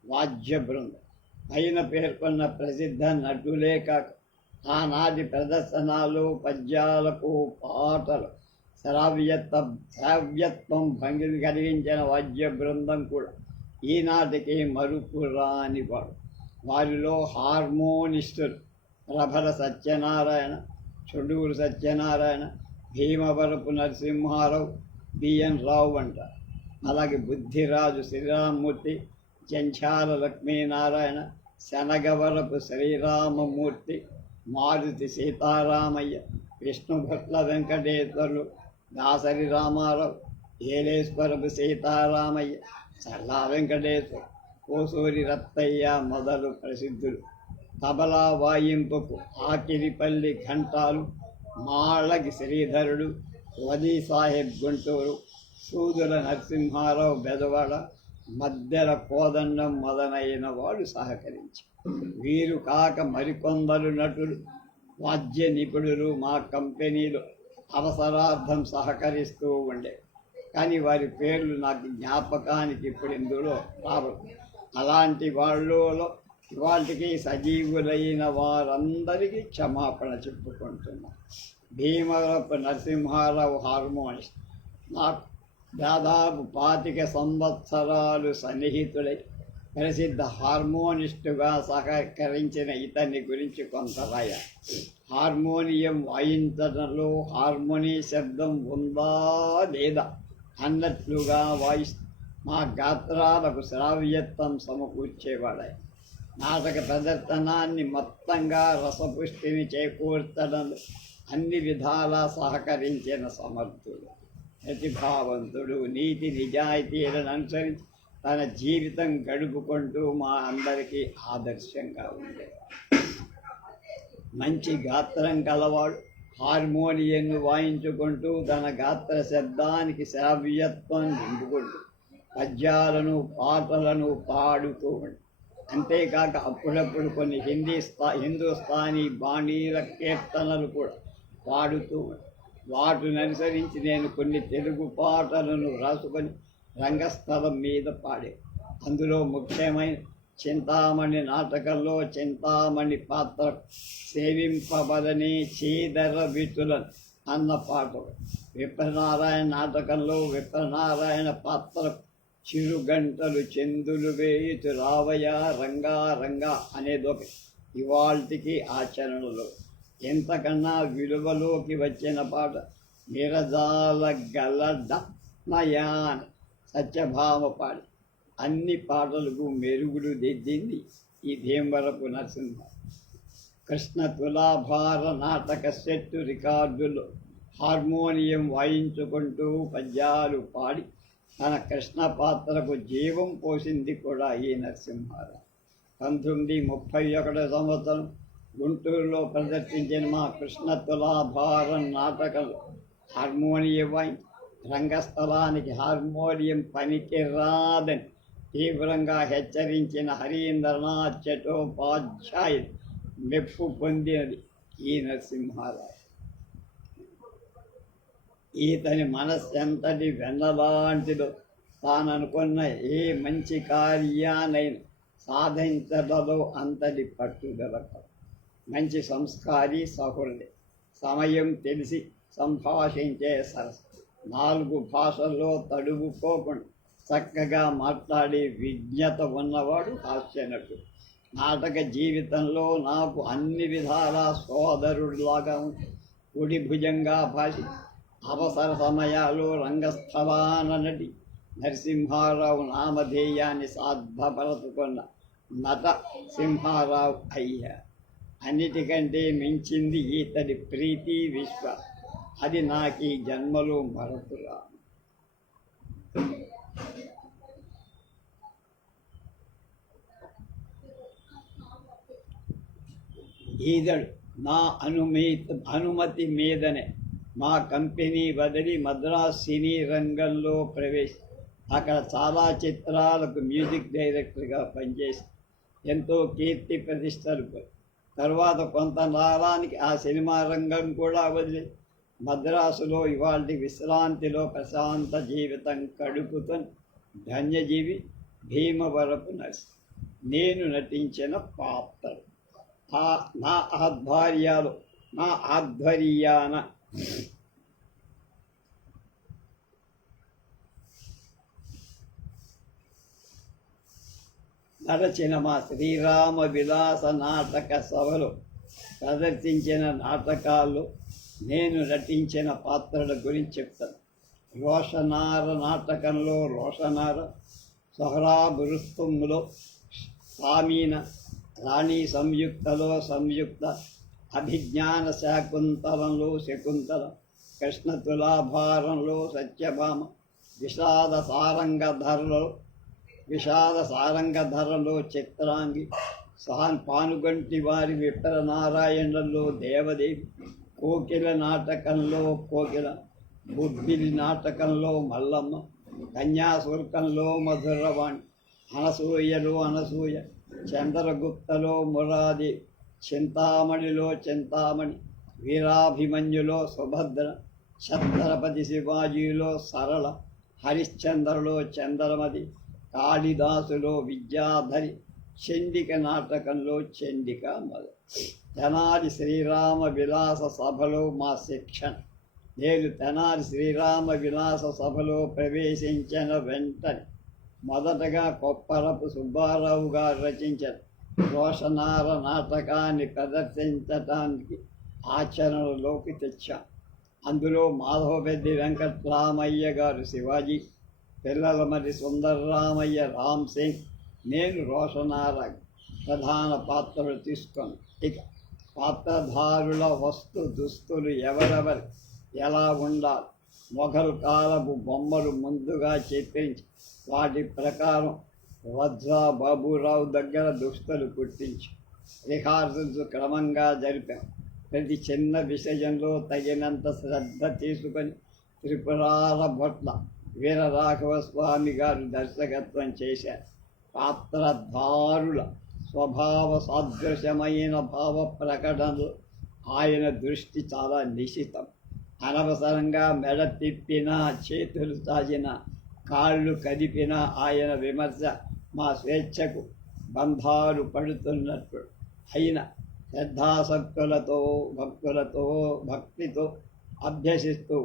వాద్య బృందం పైన పేర్కొన్న ప్రసిద్ధ నటులే కాక ఆనాటి ప్రదర్శనలు, పద్యాలకు, పాటలు శ్రావ్యత్వం భంగిని కలిగించిన వాద్య బృందం కూడా ఈనాటికి మరుపు రానివాడు. వారిలో హార్మోనిస్టులు ప్రభల సత్యనారాయణ, చుండూరు సత్యనారాయణ, భీమవరపు నరసింహారావు, బిఎన్ రావు అంటారు. అలాగే బుద్ధిరాజు శ్రీరామమూర్తి, జంఛాల లక్ష్మీనారాయణ, శనగవరపు శ్రీరామమూర్తి, మారుతి సీతారామయ్య, విష్ణుభట్ల వెంకటేశ్వర్లు, దాసరి రామారావు, ఏలేశ్వరపు సీతారామయ్య, చల్లా వెంకటేశ్వర, కోసూరి రత్తయ్య మొదలు ప్రసిద్ధులు. తబలా వాయింపుకు ఆకిరిపల్లి ఘంటాలు, మాళగి శ్రీధరుడు, వదీ సాహెబ్ గుంటూరు, సూదుల నరసింహారావు బెదవాడ, మధ్యల కోదండం మొదలైన వాడు సహకరించి. వీరు కాక మరికొందరు నటులు, వాద్య నిపుణులు మా కంపెనీలో అవసరార్థం సహకరిస్తూ ఉండే. కానీ వారి పేర్లు నాకు జ్ఞాపకానికి ఇప్పుడు ఇందులో రావదు. అలాంటి వాళ్ళలో ఇవాటికి సజీవులైన వారందరికీ క్షమాపణ చెప్పుకుంటున్నాను. భీమవరపు నరసింహారావు హార్మోనిస్ట్, నాకు దాదాపు 25 సంవత్సరాలు సన్నిహితులై ప్రసిద్ధ హార్మోనిస్టుగా సహకరించిన ఇతని గురించి కొంత రాయ. హార్మోనియం వాయించడంలో హార్మోని శబ్దం ఉందా లేదా అన్నట్లుగా మా గాత్రాలకు శ్రావ్యత్వం సమకూర్చేవాడాయి. నాటక ప్రదర్శనాన్ని మొత్తంగా రసపుష్టిని చేకూర్చడంలో అన్ని విధాలా సహకరించిన సమర్థుడు, ప్రతిభావంతుడు, నీతి నిజాయితీలను అనుసరించి తన జీవితం గడుపుకుంటూ మా అందరికీ ఆదర్శంగా ఉండే. మంచి గాత్రం కలవాడు, హార్మోనియంను వాయించుకుంటూ తన గాత్ర శబ్దానికి శ్రావ్యత్వం నింపుకుంటూ పద్యాలను, పాటలను పాడుతూ ఉండే. అంతేకాక అప్పుడప్పుడు కొన్ని హిందుస్థానీ బాణీల కీర్తనలు కూడా పాడుతూ ఉండే. వాటిని అనుసరించి నేను కొన్ని తెలుగు పాటలను రాసుకొని రంగస్థలం మీద పాడే. అందులో ముఖ్యమైన చింతామణి నాటకంలో చింతామణి పాత్ర సేవింపబదని చీదర వితులను అన్న పాట, విప్రనారాయణ నాటకంలో విప్రనారాయణ పాత్ర చిరుగంటలు చెందులు వేయుతు రావయ రంగా రంగా అనేదొకటి ఇవాల్టికి ఆచరణలో. ఎంతకన్నా విలువలోకి వచ్చిన పాట నిరజాల గలడ నయాన్ సత్యభామ పాడి అన్ని పాటలకు మెరుగులు దిద్దింది ఈ భీమవరపు నరసింహ. కృష్ణ తులాభార నాటక సెట్టు రికార్డులో హార్మోనియం వాయించుకుంటూ పద్యాలు పాడి తన కృష్ణ పాత్రకు జీవం పోసింది కూడా ఈ నరసింహారావు. 1931 సంవత్సరం గుంటూరులో ప్రదర్శించిన మా కృష్ణ తులాభారం నాటకంలో హార్మోనియం వాయించి రంగస్థలానికి హార్మోనియం పనికిరాదని తీవ్రంగా హెచ్చరించిన హరీంద్రనాథ్ చటోపాధ్యాయుడు మెప్పు పొందినది ఈ నరసింహారావు. ఈతని మనస్సెంతటి వెన్నలాంటిదో తాననుకున్న ఏ మంచి కార్యానైనా సాధించడంలో అంతటి పట్టుదల. మంచి సంస్కారి సహృదయ, సమయం తెలిసి సంభాషించే సరస్సు, 4 భాషల్లో తడువుకోకుండా చక్కగా మాట్లాడే విజ్ఞత ఉన్నవాడు హాస్యనటుడు. నాటక జీవితంలో నాకు అన్ని విధాలా సోదరుడిలాగా కుడి భుజంగా భాషి అవసర సమయాల్లో రంగస్థలాన నటి నరసింహారావు నామధేయాన్ని సార్థపరచుకున్న నట సింహారావు అయ్యా. అన్నిటికంటే మించింది ఇతడి ప్రీతి విశ్వ. అది నాకు ఈ జన్మలో మరపురా. ఈదడు నా అనుమతి మీదనే మా కంపెనీ వదిలి మద్రాస్ సినీ రంగంలో అక్కడ చాలా చిత్రాలకు మ్యూజిక్ డైరెక్టర్గా పనిచేసి ఎంతో కీర్తి ప్రతిష్టలు. తర్వాత కొంతకాలానికి ఆ సినిమా రంగం కూడా వదిలి మద్రాసులో ఇవాళ విశ్రాంతిలో ప్రశాంత జీవితం గడుపుతున్న ధన్యజీవి భీమవరపు నర్సి. నేను నటించిన పాత్రలు నా ఆధ్వర్యాన నడచిన మా శ్రీరామ విలాస నాటక సభలో ప్రదర్శించిన నాటకాల్లో నేను నటించిన పాత్రల గురించి చెప్తాను. రోషనార నాటకంలో రోషనార, సొహరాబ్ రుస్తుంలో సామీన, రాణి సంయుక్తలో సంయుక్త, అభిజ్ఞాన శాకుంతలంలో శకుంతల, కృష్ణ తులాభారంలో సత్యభామ, విషాద సారంగధరలో చిత్రాంగి, పానుగంటి వారి విప్రనారాయణలో దేవదేవి, కోకిల నాటకంలో కోకిల, బుద్ధిలి నాటకంలో మల్లమ్మ, కన్యాశుల్కంలో మధురవాణి, అనసూయలో అనసూయ, చంద్రగుప్తలో మురాది, చింతామణిలో చింతామణి, వీరాభిమన్యులో సుభద్ర, ఛత్రపతి శివాజీలో సరళ, హరిశ్చంద్రలో చంద్రమతి, కాళిదాసులో విద్యాధరి, చండిక నాటకంలో చండిక మొదలు. తెనాలి శ్రీరామ విలాస సభలో మా శిక్షణ. నేను తెనాలి శ్రీరామ విలాస సభలో ప్రవేశించిన వెంటనే మొదటగా కొప్పరపు సుబ్బారావు గారు రచించిన రోషనార నాటకాన్ని ప్రదర్శించటానికి ఆచరణలోకి తెచ్చాం. అందులో మాధవపెద్ది వెంకట్రామయ్య గారు శివాజీ, పిల్లలమర్రి సుందర్రామయ్య రామ్ సింగ్, నేను రోషనార ప్రధాన పాత్రలు తీసుకొని ఇక పాత్రధారుల వస్తు దుస్తులు ఎవరెవరు ఎలా ఉండాలి, మొఘల్ కాలపు బొమ్మలు ముందుగా చిత్రించి వాటి ప్రకారం వజ్రా బాబురావు దగ్గర దుస్తులు కుట్టించి రిహార్సల్స్ క్రమంగా జరిపాం. ప్రతి చిన్న విషయంలో తగినంత శ్రద్ధ తీసుకొని త్రిపురార భట్ల వీరరాఘవ స్వామి గారు దర్శకత్వం చేశారు. పాత్రధారుల స్వభావ సాదృశ్యమైన భావ ప్రకటనలు ఆయన దృష్టి చాలా నిశితం. అనవసరంగా మెడ తిప్పినా, చేతులు చాచిన, కాళ్ళు కదిపిన ఆయన విమర్శ మా స్వేచ్ఛకు బంధాలు పడుతున్నట్టు అయిన శ్రద్ధాసక్తులతో భక్తితో అభ్యసిస్తూ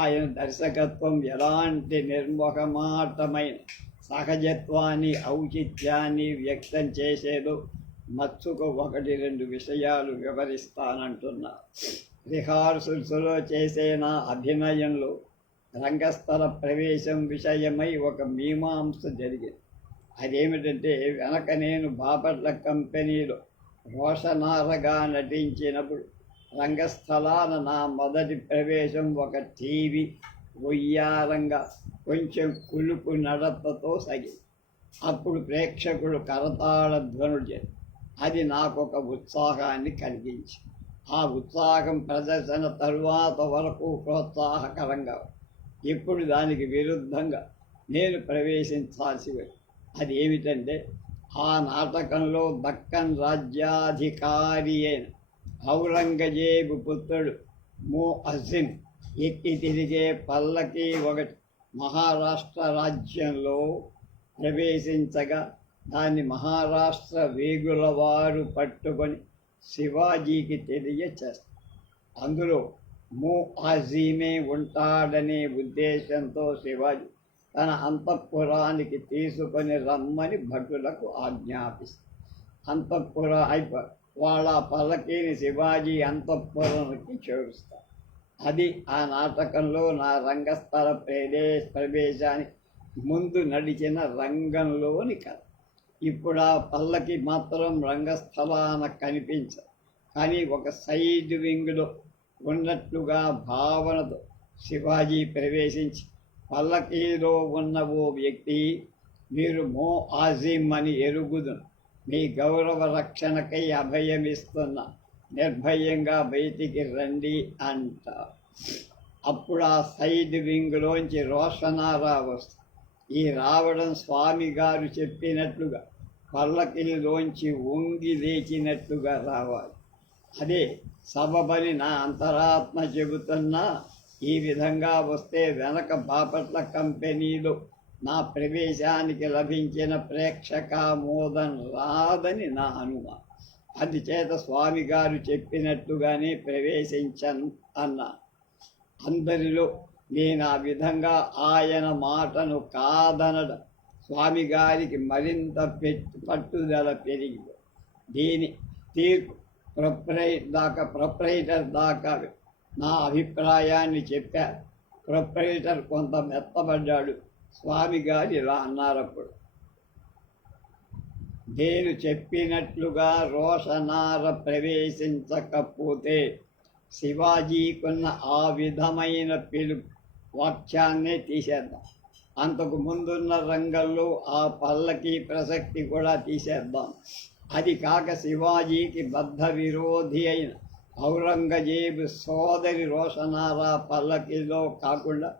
ఆయన దర్శకత్వం ఎలాంటి నిర్మోహమాటమైన సహజత్వాన్ని ఔచిత్యాన్ని వ్యక్తం చేసేదో మచ్చుకు 1-2 విషయాలు వివరిస్తానంటున్నారు. రిహార్సల్స్లో చేసే నా అభినయంలో రంగస్థల ప్రవేశం విషయమై ఒక మీమాంస జరిగింది. అదేమిటంటే, వెనక నేను బాపట్ల కంపెనీలో రోషనారగా నటించినప్పుడు రంగస్థలాన నా మొదటి ప్రవేశం ఒక టీవీ వయ్యారంగా కొంచెం కులుపు నడతతో సాగింది. అప్పుడు ప్రేక్షకులు కరతాళ ధ్వనులు చేశారు. అది నాకొక ఉత్సాహాన్ని కలిగించి, ఆ ఉత్సాహం ప్రదర్శన తరువాత వరకు ప్రోత్సాహకరంగా. ఇప్పుడు దానికి విరుద్ధంగా నేను ప్రవేశించాల్సి వచ్చింది. అది ఏమిటంటే, ఆ నాటకంలో దక్కన్ రాజ్యాధికారి అయిన ఔరంగజేబు పుత్రుడు ముఅజ్జిమ్ ఎక్కి తిరిగే పల్లకి ఒకటి మహారాష్ట్ర రాజ్యంలో ప్రవేశించగా దాన్ని మహారాష్ట్ర వేగుల వారు పట్టుకొని శివాజీకి తెలియచేస్తారు. అందులో ముఅజ్జిమే ఉంటాడనే ఉద్దేశంతో శివాజీ తన అంతఃపురానికి తీసుకొని రమ్మని భటులకు ఆజ్ఞాపిస్తారు. వాళ్ళ పల్లకీని శివాజీ అంతఃపురానికి చేరుస్తారు. అది ఆ నాటకంలో నా రంగస్థల ప్రవేశానికి ముందు నడిచిన రంగంలోని కథ. ఇప్పుడు ఆ పల్లకి మాత్రం రంగస్థలాన కనిపించదు, కానీ ఒక సైడ్ వింగ్లో ఉన్నట్లుగా భావనతో శివాజీ ప్రవేశించి పల్లకీలో ఉన్న ఓ వ్యక్తి, మీరు మో ఆజిమ్ అని ఎరుగుదును, మీ గౌరవ రక్షణకై అభయమిస్తున్నా, నిర్భయంగా బయటికి రండి అంట. అప్పుడు ఆ సైడ్ వింగ్లోంచి రోషనారా వస్తుంది. ఈ రావడం స్వామి గారు చెప్పినట్లుగా పల్లకిలోంచి వంగి లేచినట్లుగా రావాలి. అదే సబబని నా అంతరాత్మ చెబుతున్నా. ఈ విధంగా వస్తే వెనక బాపట్ల కంపెనీలో నా ప్రవేశానికి లభించిన ప్రేక్షకామోదం రాదని నా అనుమానం. అందుచేత స్వామి గారు చెప్పినట్టుగానే ప్రవేశించను అన్నా. అందరిలో నేను ఆ విధంగా ఆయన మాటను కాదనడం స్వామి గారికి మరింత పట్టుదల పెరిగింది. దీని తీర్పు ప్రొప్రైటర్ దాకా నా అభిప్రాయాన్ని చెప్పారు. ప్రొప్రైటర్ కొంత మెత్తబడ్డాడు. స్వామి గారు ఇలా అన్నారప్పుడు, నేను చెప్పినట్లుగా రోషనార ప్రవేశించకపోతే శివాజీకున్న ఆ విధమైన పిలుపు వాక్యాన్నే తీసేద్దాం. అంతకు ముందున్న రంగంలో ఆ పల్లకి ప్రసక్తి కూడా తీసేద్దాం. అది కాక శివాజీకి బద్ధ విరోధి అయిన ఔరంగజేబు సోదరి రోషనారా పల్లకిలో కాకుండా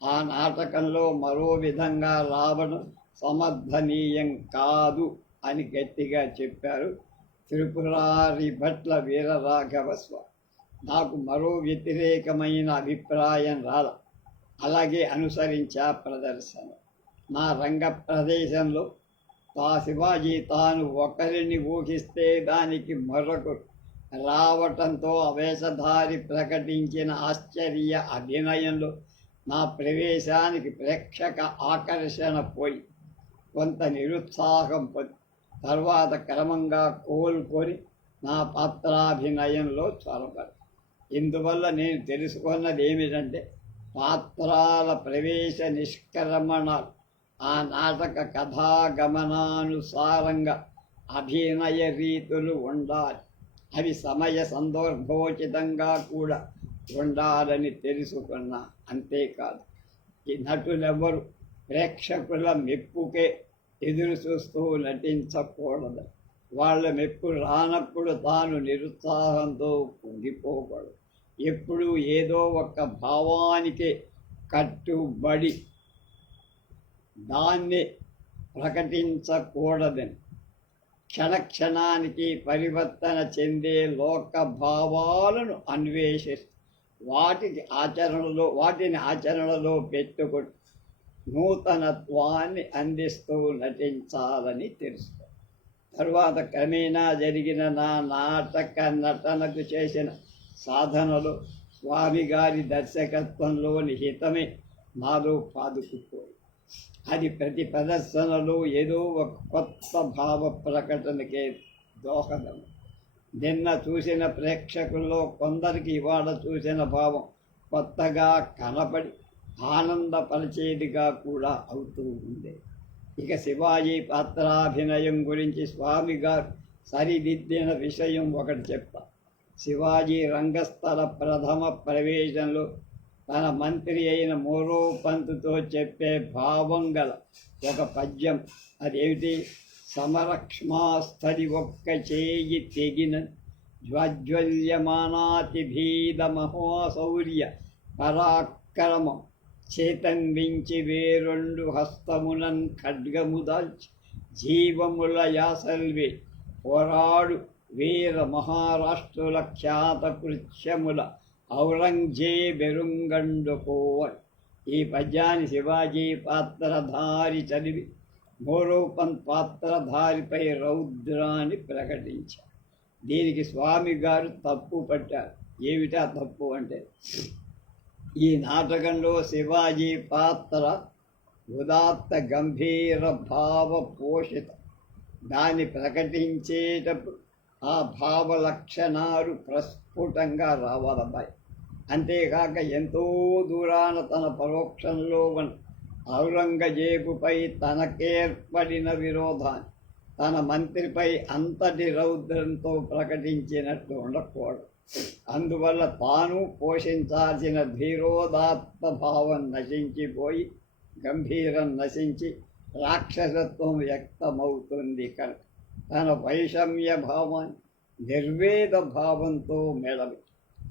ఆ నాటకంలో మరో విధంగా రావడం సమర్థనీయం కాదు అని గట్టిగా చెప్పారు త్రిపురారి భట్ల వీరరాఘవ స్వామి. నాకు మరో వ్యతిరేకమైన అభిప్రాయం రాల. అలాగే అనుసరించా ప్రదర్శన. నా రంగ ప్రదేశంలో శివాజీ తాను ఒకరిని ఊహిస్తే దానికి మరొకరు రావటంతో అవేశధారి ప్రకటించిన ఆశ్చర్య అభినయంలో నా ప్రవేశానికి ప్రేక్షక ఆకర్షణ పోయి కొంత నిరుత్సాహం పొంది తర్వాత క్రమంగా కోలుకొని నా పాత్రాభినయంలో చొరబడి. ఇందువల్ల నేను తెలుసుకున్నది ఏమిటంటే, పాత్రాల ప్రవేశ నిష్క్రమణాలు ఆ నాటక కథాగమనానుసారంగా అభినయ రీతులు ఉండాలి. అవి సమయ సందర్భోచితంగా కూడా ఉండాలని తెలుసుకున్నా. అంతేకాదు, ఈ నటులెవ్వరూ ప్రేక్షకుల మెప్పుకే ఎదురు చూస్తూ నటించకూడదు. వాళ్ళ మెప్పు రానప్పుడు తాను నిరుత్సాహంతో కుంగిపోకూడదు. ఎప్పుడూ ఏదో ఒక భావానికే కట్టుబడి దాన్ని ప్రకటించకూడదని, క్షణక్షణానికి పరివర్తన చెందే లోక భావాలను అన్వేషిస్తూ వాటిని ఆచరణలో పెట్టుకుని నూతనత్వాన్ని అందిస్తూ నటించాలని తెలుసు. తరువాత క్రమేణా జరిగిన నా నాటక నటనకు చేసిన సాధనలో స్వామి గారి దర్శకత్వంలోని హితమే నాలో పాదుకుపోయి అది ప్రతి ప్రదర్శనలో ఏదో ఒక కొత్త భావ ప్రకటనకే దోహదం. నిన్న చూసిన ప్రేక్షకుల్లో కొందరికి ఇవాళ చూసిన భావం కొత్తగా కనపడి ఆనందపరిచేదిగా కూడా అవుతూ ఉంది. ఇక శివాజీ పాత్రాభినయం గురించి స్వామి గారు సరిదిద్దిన విషయం ఒకటి చెప్తా. శివాజీ రంగస్థల ప్రథమ ప్రవేశంలో తన మంత్రి అయిన మోరోపంతుతో చెప్పే భావం గల ఒక పద్యం. అదేమిటి? సమరక్ష్మాస్థలి ఒక్క చేయి తెగిన జ్వాజ్వల్యమానాతి భీద మహోశౌర్య పరాక్రమం చేతంబించి వేరొండు హస్తమునన్ ఖడ్గముదాల్చి జీవముల యాసల్వే పోరాడు వీర మహారాష్ట్రుల ఖ్యాత కృత్యముల ఔరంగజేబెరుంగండుకోవన్. ఈ పద్యాన్ని శివాజీ పాత్రధారి చదివి మోరోపన్ పాత్రధారిపై రౌద్రాన్ని ప్రకటించారు. దీనికి స్వామి గారు తప్పు పట్టారు. ఏమిటా తప్పు అంటే, ఈ నాటకంలో శివాజీ పాత్ర ఉదాత్త గంభీర భావ పోషిత. దాన్ని ప్రకటించేటప్పుడు ఆ భావ లక్షణాలు ప్రస్ఫుటంగా రావాలబ్బాయి. అంతేకాక ఎంతో దూరాన తన పరోక్షంలో ఉన్న ఔరంగజేబుపై తనకేర్పడిన విరోధాన్ని తన మంత్రిపై అంతటి రౌద్రంతో ప్రకటించినట్లు ఉండకూడదు. అందువల్ల తాను పోషించాల్సిన ధీరోదాత్త భావం నశించిపోయి గంభీరం నశించి రాక్షసత్వం వ్యక్తమవుతుంది కనుక తన వైషమ్య భావాన్ని నిర్వేద భావంతో మెడవి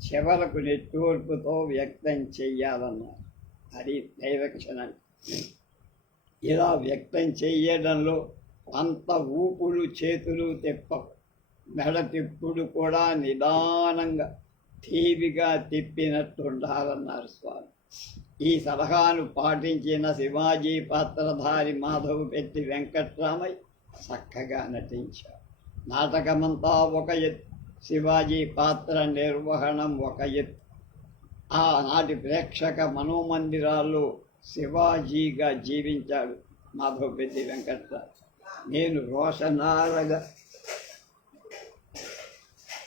చివరకు నిట్టూర్పుతో వ్యక్తం చెయ్యాలన్నారు. అది దైవక్షణం. ఇలా వ్యక్తం చెయ్యడంలో అంత ఊపులు చేతులు తిప్పవు. మెడ తిప్పుడు కూడా నిదానంగా ఠీవిగా తిప్పినట్టుండాలన్నారు స్వామి. ఈ సలహాను పాటించిన శివాజీ పాత్రధారి మాధవ్ పెట్టి వెంకట్రామయ్య చక్కగా నటించారు. నాటకమంతా ఒక ఎత్తు, శివాజీ పాత్ర నిర్వహణం ఒక ఎత్తు. ఆనాటి ప్రేక్షక మనోమందిరాల్లో శివాజీగా జీవించాడు మాధవ్ పెట్టి వెంకట్రామయ్య. నేను రోషనారగా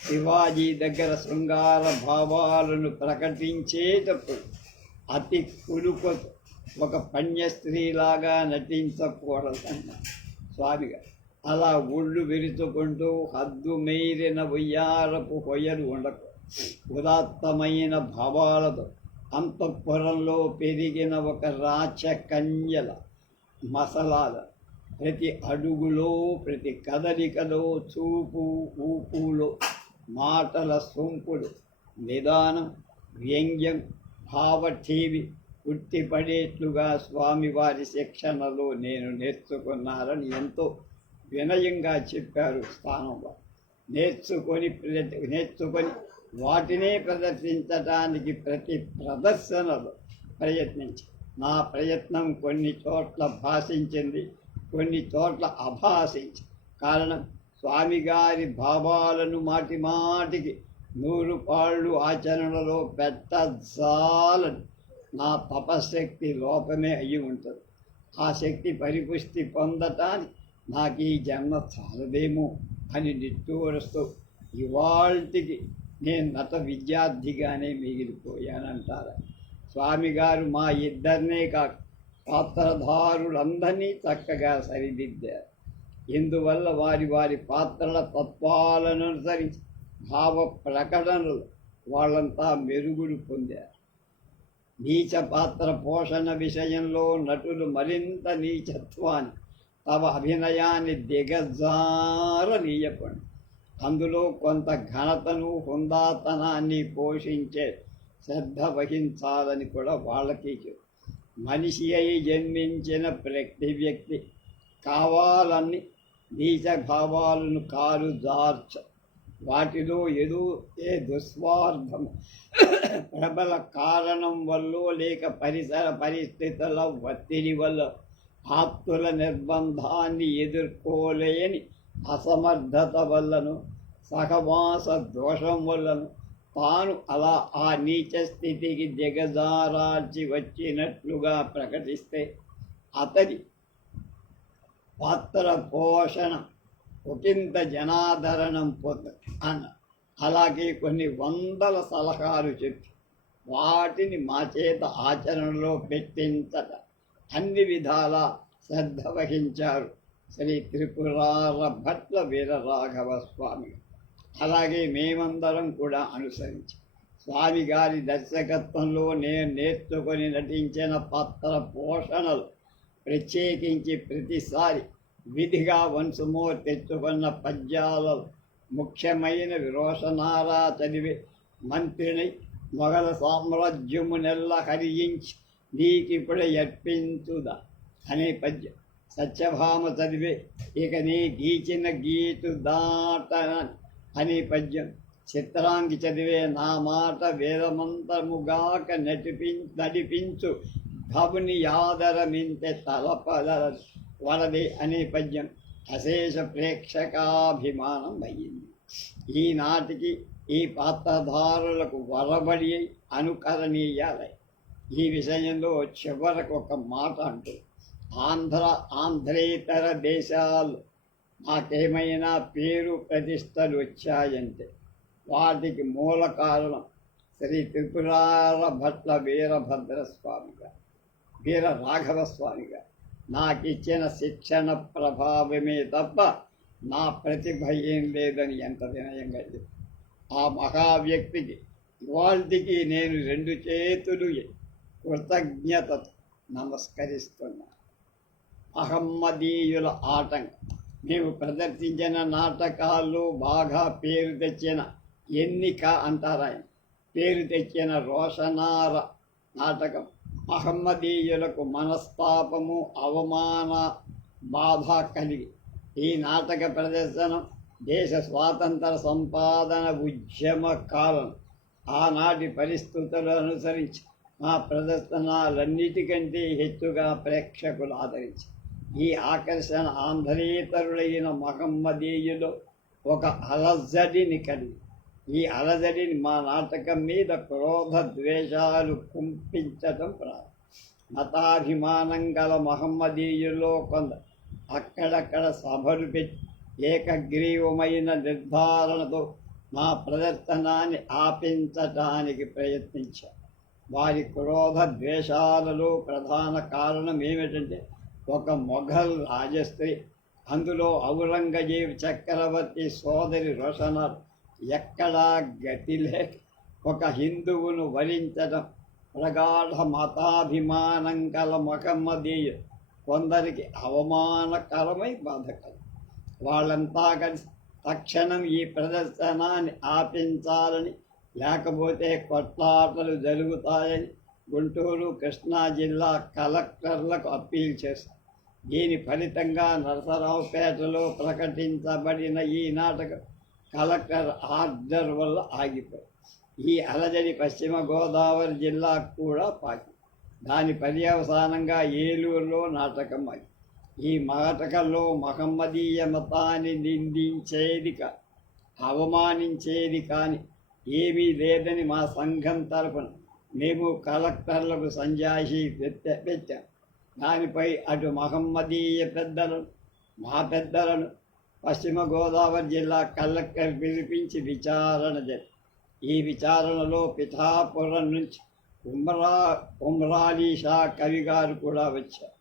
శివాజీ దగ్గర శృంగార భావాలను ప్రకటించేటప్పుడు అతి కులుకొత ఒక పణ్యస్త్రీలాగా నటించకూడదన్న స్వామిగా. అలా ఒళ్ళు విరుచుకుంటూ హద్దు మీరిన ఉయ్యారపు హొయ్యలు ఉండకు. ఉదాత్తమైన భావాలతో అంతఃపురంలో పెరిగిన ఒక రాచకన్యల మసలాల ప్రతి అడుగులో ప్రతి కదలికలో చూపు ఊపులో మాటల సొంపులు నిదానం వ్యంగ్యం భావఠీవి ఉట్టిపడేట్లుగా స్వామివారి శిక్షణలో నేను నేర్చుకున్నారని ఎంతో వినయంగా చెప్పారు స్థానంలో. నేర్చుకొని వాటినే ప్రదర్శించడానికి ప్రతి ప్రదర్శనలో ప్రయత్నించి నా ప్రయత్నం కొన్ని చోట్ల భాషించింది, కొన్ని చోట్ల అభాషించి. కారణం స్వామిగారి భావాలను మాటి మాటికి 100 పాళ్ళు ఆచరణలో పెట్టజాలని నా తపశక్తి లోపమే అయి ఉంటుంది. ఆ శక్తి పరిపుష్టి పొందటానికి నాకు ఈ జన్మ చాలదేమో అని నిట్టూరుస్తూ ఇవాళకి నేను నట విద్యార్థిగానే మిగిలిపోయానంటారు స్వామిగారు. మా ఇద్దరినే కాక పాత్రధారులందరినీ చక్కగా సరిదిద్దారు. ఇందువల్ల వారి వారి పాత్రల తత్వాలను అనుసరించి భావ ప్రకటనలు వాళ్ళంతా మెరుగులు పొందారు. నీచ పాత్ర పోషణ విషయంలో నటులు మరింత నీచత్వాన్ని తమ అభినయాన్ని దిగజారనీయకండి. అందులో కొంత ఘనతను హుందాతనాన్ని పోషించే శ్రద్ధ వహించాలని కూడా వాళ్ళకి మనిషి అయి జన్మించిన ప్రతి వ్యక్తి కావాలని నీచ భావాలను కారుజార్చ వాటిలో ఏ దుస్వార్థం ప్రబల కారణం వల్ల లేక పరిసర పరిస్థితుల ఒత్తిడి వల్ల ఆప్తుల నిర్బంధాన్ని ఎదుర్కోలేని అసమర్థత వల్లను సహవాస దోషం వల్లను తాను అలా ఆ నీచ స్థితికి దిగజారాల్చి వచ్చినట్లుగా ప్రకటిస్తే అతడి పాత్ర పోషణ ఒకంత జనాదరణం అన్న. అలాగే కొన్ని వందల సలహాలు చెప్పి వాటిని మా చేత ఆచరణలో పెట్టించట అన్ని విధాల శ్రద్ధ వహించారు శ్రీ త్రిపురార భట్ల వీరరాఘవ స్వామి. అలాగే మేమందరం కూడా అనుసరించి స్వామిగారి దర్శకత్వంలో నేను నేర్చుకొని నటించిన పాత్ర పోషణలు ప్రత్యేకించి ప్రతిసారి విధిగా వంశమో తెచ్చుకున్న పద్యాలలో ముఖ్యమైన విరోషనారా చదివి మంత్రిని మొగల సామ్రాజ్యము నెల్ల హరించి నీకిప్పుడు అర్పించుదా అనే పద్యం. సత్యభామ చదివే ఇక నీ గీచిన గీటు దాట అనే పద్యం. చిత్రాంగి చదివే నా మాట వేదమంతముగాక నడిపించు భవుని యాదరమింతే తలపద వలది అనే పద్యం అశేష ప్రేక్షకాభిమానం అయ్యింది. ఈనాటికి ఈ పాత్రధారులకు వరబడి అనుకరణీయాలై. ఈ విషయంలో చివరకు ఒక మాట అంటూ ఆంధ్రేతర దేశాలు నాకేమైనా పేరు ప్రతిష్టలు వచ్చాయంటే వాటికి మూల కారణం శ్రీ త్రిపురార భట్ల వీరభద్రస్వామి గారు. వీర రాఘవస్వామిగా నాకిచ్చిన శిక్షణ ప్రభావమే తప్ప నా ప్రతిభ ఏం లేదని ఎంత వినయంగా చెప్పి ఆ మహావ్యక్తికి ఇవాళకి నేను 2 చేతులు కృతజ్ఞత నమస్కరిస్తున్నా. మహమ్మదీయుల ఆటంకం మేము ప్రదర్శించిన నాటకాల్లో బాగా పేరు తెచ్చిన ఎన్నిక అంటారాయన పేరు తెచ్చిన రోషనార నాటకం మహమ్మదీయులకు మనస్తాపము అవమాన బాధ కలిగి ఈ నాటక ప్రదర్శనం దేశ స్వాతంత్ర సంపాదన ఉద్యమ కాలం ఆనాటి పరిస్థితులను అనుసరించి మా ప్రదర్శనలన్నిటికంటే హెచ్చుగా ప్రేక్షకులు ఆదరించి ఈ ఆకర్షణ ఆంధ్రేతరులైన మహమ్మదీయులు ఒక అలజడిని కలిగి ఈ అలజడిని మా నాటకం మీద క్రోధ ద్వేషాలు కుంపించటం మతాభిమానం గల మహమ్మదీయుల్లో కొందరు అక్కడక్కడ సభలు పెట్టి ఏకగ్రీవమైన నిర్ధారణతో మా ప్రదర్శనాన్ని ఆపించటానికి ప్రయత్నించారు. వారి క్రోధ ద్వేషాలలో ప్రధాన కారణం ఏమిటంటే ఒక మొఘల్ రాజస్త్రీ, అందులో ఔరంగజేబు చక్రవర్తి సోదరి రోషనార్ ఎక్కడా గతి లేక ఒక హిందువును వరించడం ప్రగాఢ మతాభిమానం గల మహమ్మదీయులు కొందరికి అవమానకరమై బాధకరం. వాళ్ళంతా కలిసి తక్షణం ఈ ప్రదర్శనాన్ని ఆపించాలని, లేకపోతే కొట్లాటలు జరుగుతాయని గుంటూరు, కృష్ణా జిల్లా కలెక్టర్లకు అప్పీల్ చేశారు. దీని ఫలితంగా నరసరావుపేటలో ప్రకటించబడిన ఈ నాటకం కలెక్టర్ ఆర్డర్ వల్ల ఆగిపోయింది. ఈ అలజడి పశ్చిమ గోదావరి జిల్లాకు కూడా పాకి దాని పర్యవసానంగా ఏలూరులో నాటకం అయింది. ఈ నాటకంలో మహమ్మదీయ మతాన్ని నిందించేది అవమానించేది కానీ ఏమీ లేదని మా సంఘం తరపున మేము కలెక్టర్లకు సంజాయిషీ పెట్టాం. దానిపై అటు మహమ్మదీయ పెద్దలను, మా పెద్దలను పశ్చిమ గోదావరి జిల్లా కలెక్టర్ పిలిపించి విచారణ జరిగింది. ఈ విచారణలో పిఠాపురం నుంచి ఉమ్రాలీ షా కవి గారు కూడా వచ్చారు.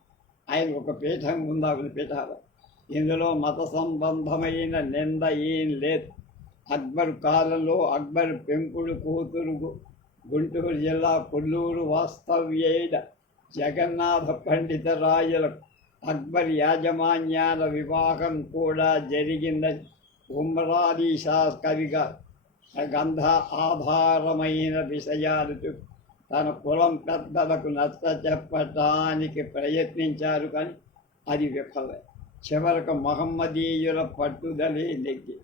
ఆయన ఒక పీఠం ఉందాకుని పీఠాపురం. ఇందులో మత సంబంధమైన నింద ఏం లేదు. అక్బర్ కాలంలో అక్బర్ పెంపుడు కూతురు గుంటూరు జిల్లా కొల్లూరు వాస్తవ్యేడ జగన్నాథ పండిత రాయలకు అక్బర్ యాజమాన్యాల వివాహం కూడా జరిగిందని ఉమ్రాలీ షా కవిగా గంధ ఆధారమైన విషయాలు తన కులం పెద్దలకు నచ్చ చెప్పటానికి ప్రయత్నించారు, కానీ అది విఫలం. చివరకు మహమ్మదీయుల పట్టుదలే నెగ్గి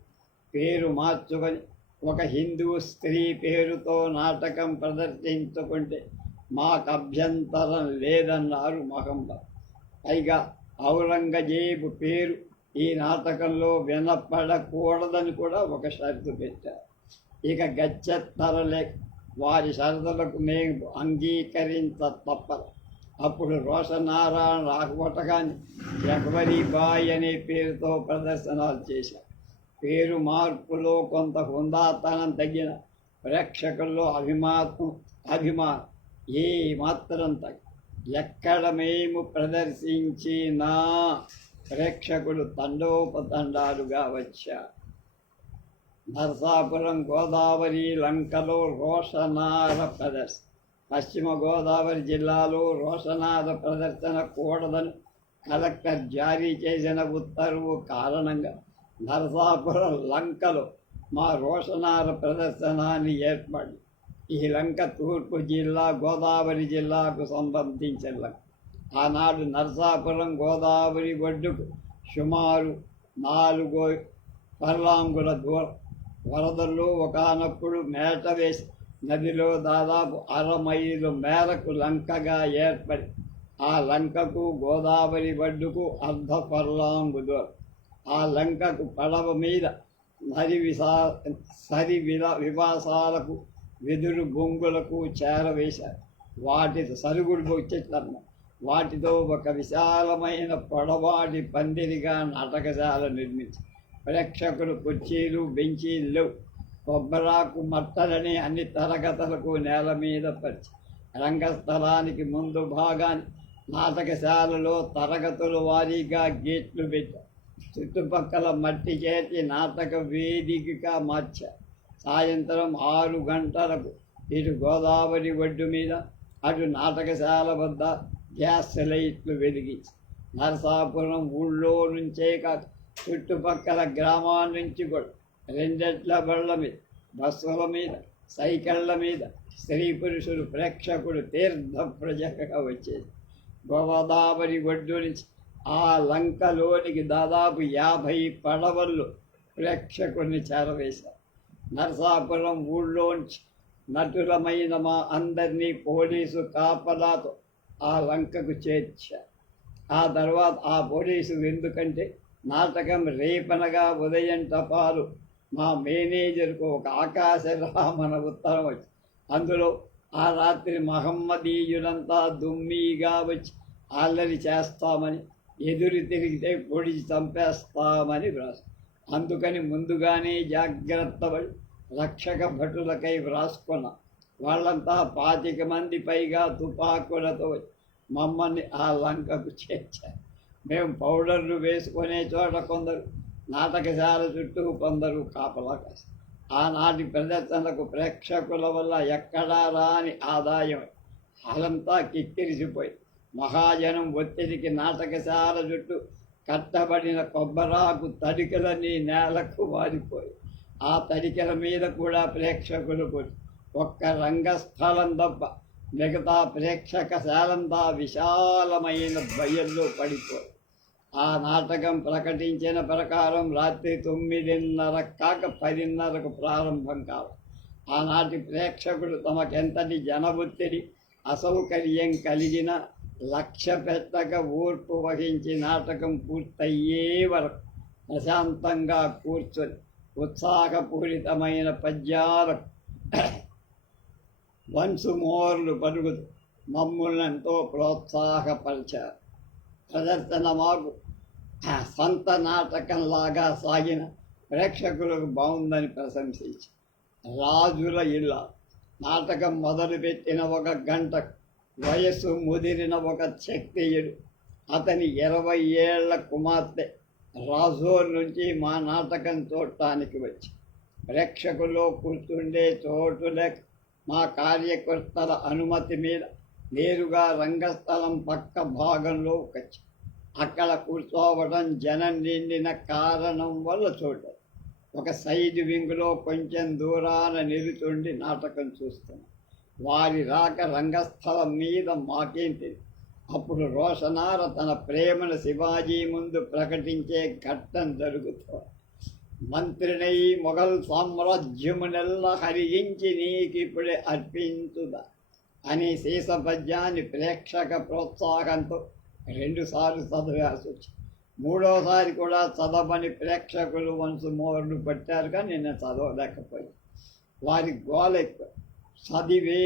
పేరు మార్చుకొని ఒక హిందూ స్త్రీ పేరుతో నాటకం ప్రదర్శించుకుంటే మాకు అభ్యంతరం లేదన్నారు మహమ్మద్. పైగా ఔరంగజేబు పేరు ఈ నాటకంలో వినపడకూడదని కూడా ఒక షరతు పెట్టారు. ఇక గచ్చెత్తరలే వారి షరతులకు మేము అంగీకరించ తప్పదు. అప్పుడు రోషనారాయణ రాకపోటగాని జగవరీబాయి అనే పేరుతో ప్రదర్శనలు చేశారు. పేరు మార్పులో కొంత హుందాతనం తగ్గిన ప్రేక్షకుల్లో అభిమానం ఏ మాత్రం తగ్గ ఎక్కడ మేము ప్రదర్శించినా ప్రేక్షకులు తండోపతండాలుగా వచ్చారు. నరసాపురం గోదావరి లంకలో రోషనార ప్రదర్శన. పశ్చిమ గోదావరి జిల్లాలో రోషనార ప్రదర్శన కూడదని కలెక్టర్ జారీ చేసిన ఉత్తర్వు కారణంగా నరసాపురం లంకలో మా రోషనార ప్రదర్శనాన్ని ఏర్పడి ఈ లంక తూర్పు జిల్లా గోదావరి జిల్లాకు సంబంధించిన లంక. ఆనాడు నరసాపురం గోదావరి ఒడ్డుకు సుమారు 4 ఫర్లాంగుల దూరం. వరదల్లో ఒకనప్పుడు మేట వేసి నదిలో దాదాపు 1/2 మైలు మేరకు లంకగా ఏర్పడి ఆ లంకకు గోదావరి ఒడ్డుకు 1/2 ఫర్లాంగు దూరం. ఆ లంకకు పడవ మీద వివాసాలకు వెదురు బొంగులకు చేరవేశారు. వాటి సరుగుడు బొచ్చెట్లన్న వాటితో ఒక విశాలమైన పొడవాటి పందిరిగా నాటకశాల నిర్మించి ప్రేక్షకులు కుర్చీలు బెంచీలు కొబ్బరాకు మట్టలని అన్ని తరగతులకు నేల మీద పరిచి రంగస్థలానికి ముందు భాగాన్ని నాటకశాలలో తరగతుల వారీగా గేట్లు పెట్టారు. చుట్టుపక్కల మట్టి చేర్చి నాటక వేదికగా మార్చారు. సాయంత్రం 6 గంటలకు ఇటు గోదావరి ఒడ్డు మీద, అటు నాటకశాల వద్ద గ్యాస్ లైట్లు వెలిగించి నరసాపురం ఊళ్ళో నుంచే కాదు చుట్టుపక్కల గ్రామాల నుంచి కూడా 2 ఎడ్ల బళ్ళ మీద, బస్సుల మీద, సైకిళ్ళ మీద స్త్రీ పురుషులు ప్రేక్షకులు తీర్థ ప్రజగా వచ్చేది. గోదావరి ఒడ్డు నుంచి ఆ లంకలోనికి దాదాపు 50 పడవల్లో ప్రేక్షకుల్ని చేరవేశారు. నరసాపురం ఊళ్ళోంచి నటులమైన మా అందరినీ పోలీసు కాపలాతో ఆ లంకకు చేర్చారు. ఆ తర్వాత ఆ పోలీసు ఎందుకంటే నాటకం రేపనగా ఉదయం టపాలు మా మేనేజర్కు ఒక ఆకాశరామన ఉత్తరం వచ్చి అందులో ఆ రాత్రి మహమ్మదీయులంతా దుమ్మీగా వచ్చి అల్లరి చేస్తామని, ఎదురు తిరిగితే పొడిచి చంపేస్తామని వ్రాసు. అందుకని ముందుగానే జాగ్రత్త పడి రక్షక భటులకై వ్రాసుకున్నాం. వాళ్ళంతా 25 మంది పైగా తుపాకులతో మమ్మల్ని ఆ లంకకు చేర్చారు. మేము పౌడర్లు వేసుకునే చోట కొందరు, నాటకశాల చుట్టూ కొందరు కాపలా కాస్తారు. ఆనాటి ప్రదర్శనలకు ప్రేక్షకుల వల్ల ఎక్కడా రాని ఆదాయం. హాలంతా కిక్కిరిసిపోయి మహాజనం ఒత్తిడికి నాటకశాల చుట్టూ కట్టబడిన కొబ్బరాకు తడికలన్నీ నేలకు వారిపోయి ఆ తడికల మీద కూడా ప్రేక్షకులు పోయి ఒక్క రంగస్థలం తప్ప మిగతా ప్రేక్షకశాలంతా విశాలమైన భయంలో పడిపోయి ఆ నాటకం ప్రకటించిన ప్రకారం రాత్రి 9:30 కాక 10:30కు ప్రారంభం కావాలి. ఆనాటి ప్రేక్షకుడు తమకెంతటి జనబుత్తిడి అసౌకర్యం కలిగిన లక్ష్య పెట్టక ఓర్పు వహించి నాటకం పూర్తయ్యే వరకు ప్రశాంతంగా కూర్చొని ఉత్సాహపూరితమైన పద్యాలకు వంశమోర్లు పలుకుతూ మమ్మల్ని ఎంతో ప్రోత్సాహపరిచారు. ప్రదర్శన మాకు సొంత నాటకంలాగా సాగిన ప్రేక్షకులకు బాగుందని ప్రశంసించి రాజుల ఇళ్ళ నాటకం మొదలుపెట్టిన 1 గంటకు వయస్సు ముదిరిన ఒక క్షత్రియుడు అతని 20 ఏళ్ల కుమార్తె రాజోర్ నుంచి మా నాటకం చూడటానికి వచ్చి ప్రేక్షకుల్లో కూర్చుండే చోటు లేక మా కార్యకర్తల అనుమతి మీద నేరుగా రంగస్థలం పక్క భాగంలో వచ్చి అక్కడ కూర్చోవడం జనం నిండిన కారణం వల్ల చూడలేదు. ఒక సైడ్ వింగ్లో కొంచెం దూరాన నిలుచుండి నాటకం చూస్తున్నాం. వారి రాక రంగస్థలం మీద మాకేంటి. అప్పుడు రోషనార తన ప్రేమను శివాజీ ముందు ప్రకటించే ఘట్టం జరుగుతుంది. మంత్రినై మొఘల్ సామ్రాజ్యమునెల్లా హరించి నీకిప్పుడే అర్పించుదా అని శేషపద్యాన్ని ప్రేక్షక ప్రోత్సాహంతో 2 సార్లు చదివాల్సి వచ్చి 3వసారి కూడా చదవని ప్రేక్షకులు వంశమోర్లు పట్టారు. కానీ నేను చదవలేకపోయాను. వారి గోల ఎక్కువ. చదివే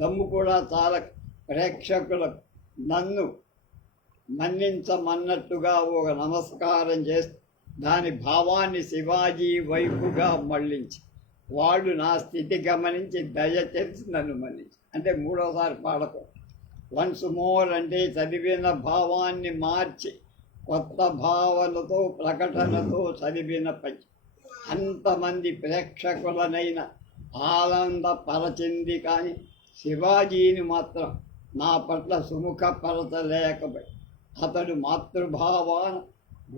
దమ్ము కూడా చాలక ప్రేక్షకులకు నన్ను మన్నించమన్నట్టుగా ఒక నమస్కారం చేస్తూ దాని భావాన్ని శివాజీ వైపుగా మళ్ళించి వాళ్ళు నా స్థితి గమనించి దయచేసి నన్ను మన్నించి అంటే 3వసారి పాడకు. వన్స్ మోర్ అంటే చదివిన భావాన్ని మార్చి కొత్త భావనతో ప్రకటనతో చదివిన పద్యం అంతమంది ప్రేక్షకులనైనా ఆనందపరచింది. కానీ శివాజీని మాత్రం నా పట్ల సుముఖపరచలేకపోయి అతడు మాతృభావాన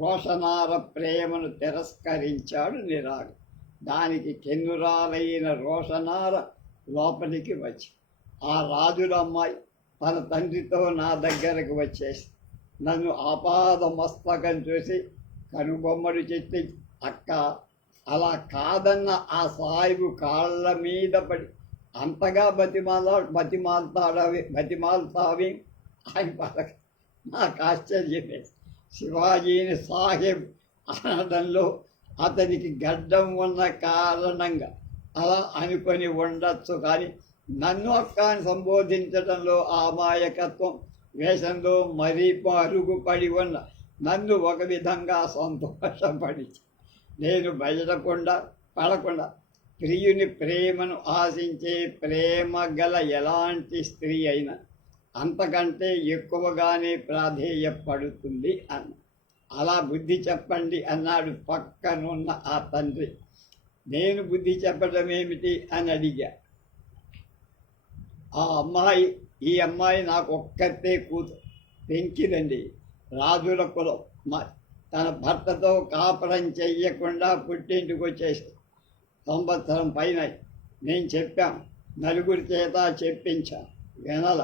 రోషనార ప్రేమను తిరస్కరించాడు. నిరాగ దానికి కెన్నురాలైన రోషనార లోపలికి వచ్చి ఆ రాజుల అమ్మాయి తన తండ్రితో నా దగ్గరకు వచ్చేసి నన్ను ఆపాద మస్తకం చూసి కనుబొమ్మలు చెట్టి అక్క అలా కాదన్న ఆ సాయిబు కాళ్ళ మీద పడి అంతగా బతిమాలుతావి అని పలక నాకు ఆశ్చర్యం వేసి శివాజీని సాహెబ్ అనడంలో అతనికి గడ్డం ఉన్న కారణంగా అలా అనుకొని ఉండొచ్చు. కానీ నన్ను అక్క అని సంబోధించడంలో అమాయకత్వం వేషంలో మరీ పరుగుపడి ఉన్న నన్ను ఒక విధంగా సంతోషపడి నేను పడకుండా ప్రియుని ప్రేమను ఆశించే ప్రేమ గల ఎలాంటి స్త్రీ అయినా అంతకంటే ఎక్కువగానే ప్రాధేయపడుతుంది అన్న. అలా బుద్ధి చెప్పండి అన్నాడు పక్కనున్న ఆ తండ్రి. నేను బుద్ధి చెప్పడం ఏమిటి అని అడిగా. ఈ అమ్మాయి నాకు ఒక్కతే కూతురు, పెంకిదండి, రాజుల కులం. తన భర్తతో కాపురం చెయ్యకుండా పుట్టింటికి వచ్చేసి సంవత్సరం పైన నేను చెప్పాను, నలుగురి చేత చెప్పించాను, వినల.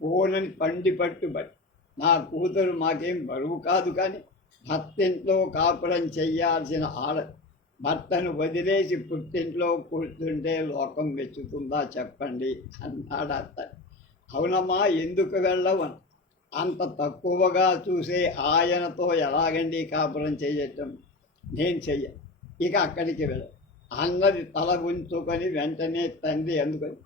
పోనని పండి పట్టుబడి నా కూతురు మాకేం బరువు కాదు, కానీ భర్తింట్లో కాపురం చెయ్యాల్సిన భర్తను వదిలేసి పుట్టింట్లో కూర్చుంటే లోకం మెచ్చుతుందా చెప్పండి అన్నాడు అతను. అవునమ్మా, ఎందుకు వెళ్ళవను? అంత తక్కువగా చూసే ఆయనతో ఎలాగండి కాపురం చేయటం? నేను చెయ్య, ఇక అక్కడికి వెళ్ళ అన్నది తల ఉంచుకొని వెంటనే తండ్రి అందుకొని,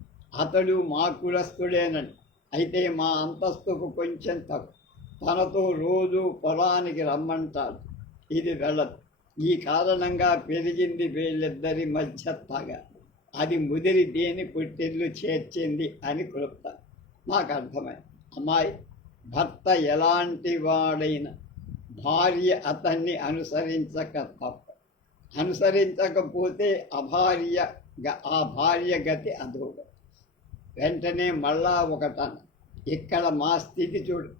అతడు మా కులస్తుడేనండి, అయితే మా అంతస్తుకు కొంచెం తక్కువ, తనతో రోజు పొలానికి రమ్మంటాడు, ఇది వెళ్ళదు. ఈ కారణంగా పెరిగింది వీళ్ళిద్దరి మధ్య తగ. అది ముదిరి దేని పుట్టిల్లు చేర్చింది అని కృప్త. నాకు అర్థమైంది. అమ్మాయి, భర్త ఎలాంటి వాడైనా భార్య అతన్ని అనుసరించక తప్ప, అనుసరించకపోతే ఆ భార్య గతి అధోగతి. వెంటనే మళ్ళా ఒకటన్న, ఇక్కడ మా స్థితి చూడు.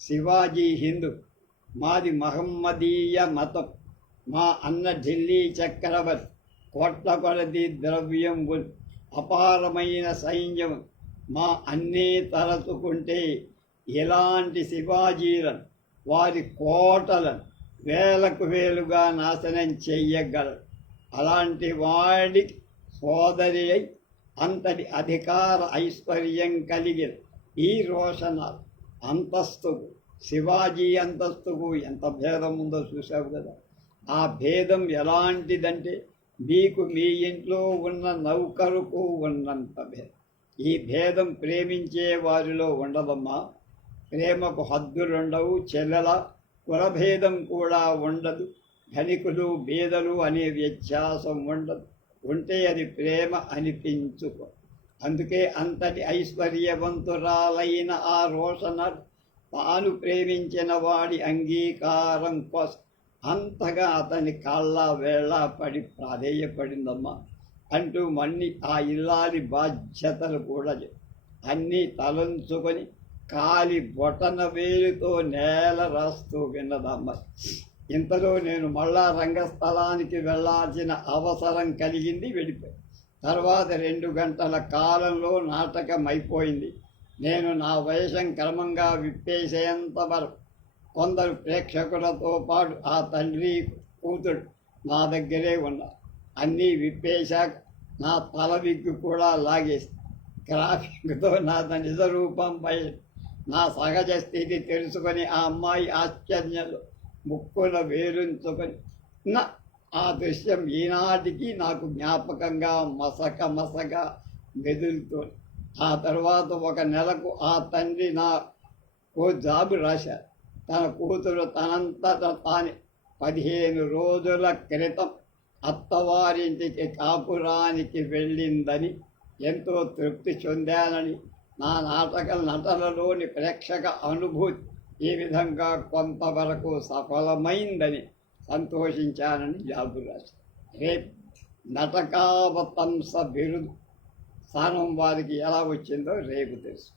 శివాజీ హిందూ, మాది మహమ్మదీయ మతం. మా అన్న ఢిల్లీ చక్రవర్తి, కోట్ల కొలది ద్రవ్యం, అపారమైన సైన్యం. మా అన్నీ తలచుకుంటే ఇలాంటి శివాజీలను, వారి కోటలను వేలకు వేలుగా నాశనం చెయ్యగలరు. అలాంటి వాడికి సోదరి అయి అంతటి అధికార ఐశ్వర్యం కలిగిన ఈ రోషనాలు అంతస్తుకు, శివాజీ అంతస్తుకు ఎంత భేదం ఉందో చూసావు కదా. ఆ భేదం ఎలాంటిదంటే మీకు మీ ఇంట్లో ఉన్న నౌకరుకు ఉన్నంత భేదం. ఈ భేదం ప్రేమించే వారిలో ఉండదమ్మా. ప్రేమకు హద్దులుండవు చెల్లెల, కులభేదం కూడా ఉండదు, ధనికులు బీదలు అనే వ్యత్యాసం ఉండదు. ఉంటే అది ప్రేమ అనిపించుకో. అందుకే అంతటి ఐశ్వర్యవంతురాలైన ఆ రోషన తాను ప్రేమించిన వాడి అంగీకారం కోసం అంతగా అతని కాళ్ళ వేళ పడి ప్రాధేయపడిందమ్మా అంటూ మన్ని ఆ ఇల్లాలి బాధ్యతలు కూడా అన్నీ తలంచుకొని కాలి బొటన వేలుతో నేల రాస్తూ విన్నదమ్మ. ఇంతలో నేను మళ్ళా రంగస్థలానికి వెళ్లాల్సిన అవసరం కలిగింది. వెళ్ళిపోయి తర్వాత 2 గంటల కాలంలో నాటకం అయిపోయింది. నేను నా వేషం క్రమంగా విప్పేసేంత వరకు కొందరు ప్రేక్షకులతో పాటు ఆ తండ్రి కూతుడు నా దగ్గరే ఉన్నారు. అన్నీ విప్పేశాక నా తల విగ్గు కూడా లాగేసి గ్రాఫిక్తో నా నిజ రూపం బయట, నా సహజ స్థితి తెలుసుకొని ఆ అమ్మాయి ఆశ్చర్యంలో ముక్కున వేలుంచుకొని ఆ దృశ్యం ఈనాటికి నాకు జ్ఞాపకంగా మసక మెదులుతోంది. ఆ తర్వాత 1 నెలకు ఆ తండ్రి నాకు జాబు రాశారు. తన కూతురు తనంతట తానే 15 రోజుల క్రితం అత్తవారింటికి కాపురానికి వెళ్ళిందని, ఎంతో తృప్తి చెందానని, నా నాటక నటనలోని ప్రేక్షక అనుభూతి ఈ విధంగా కొంతవరకు సఫలమైందని సంతోషించానని జాబు రాశారు. రేపు నటకావతంస బిరుదు స్థానం వారికి ఎలా వచ్చిందో రేపు తెలుసు.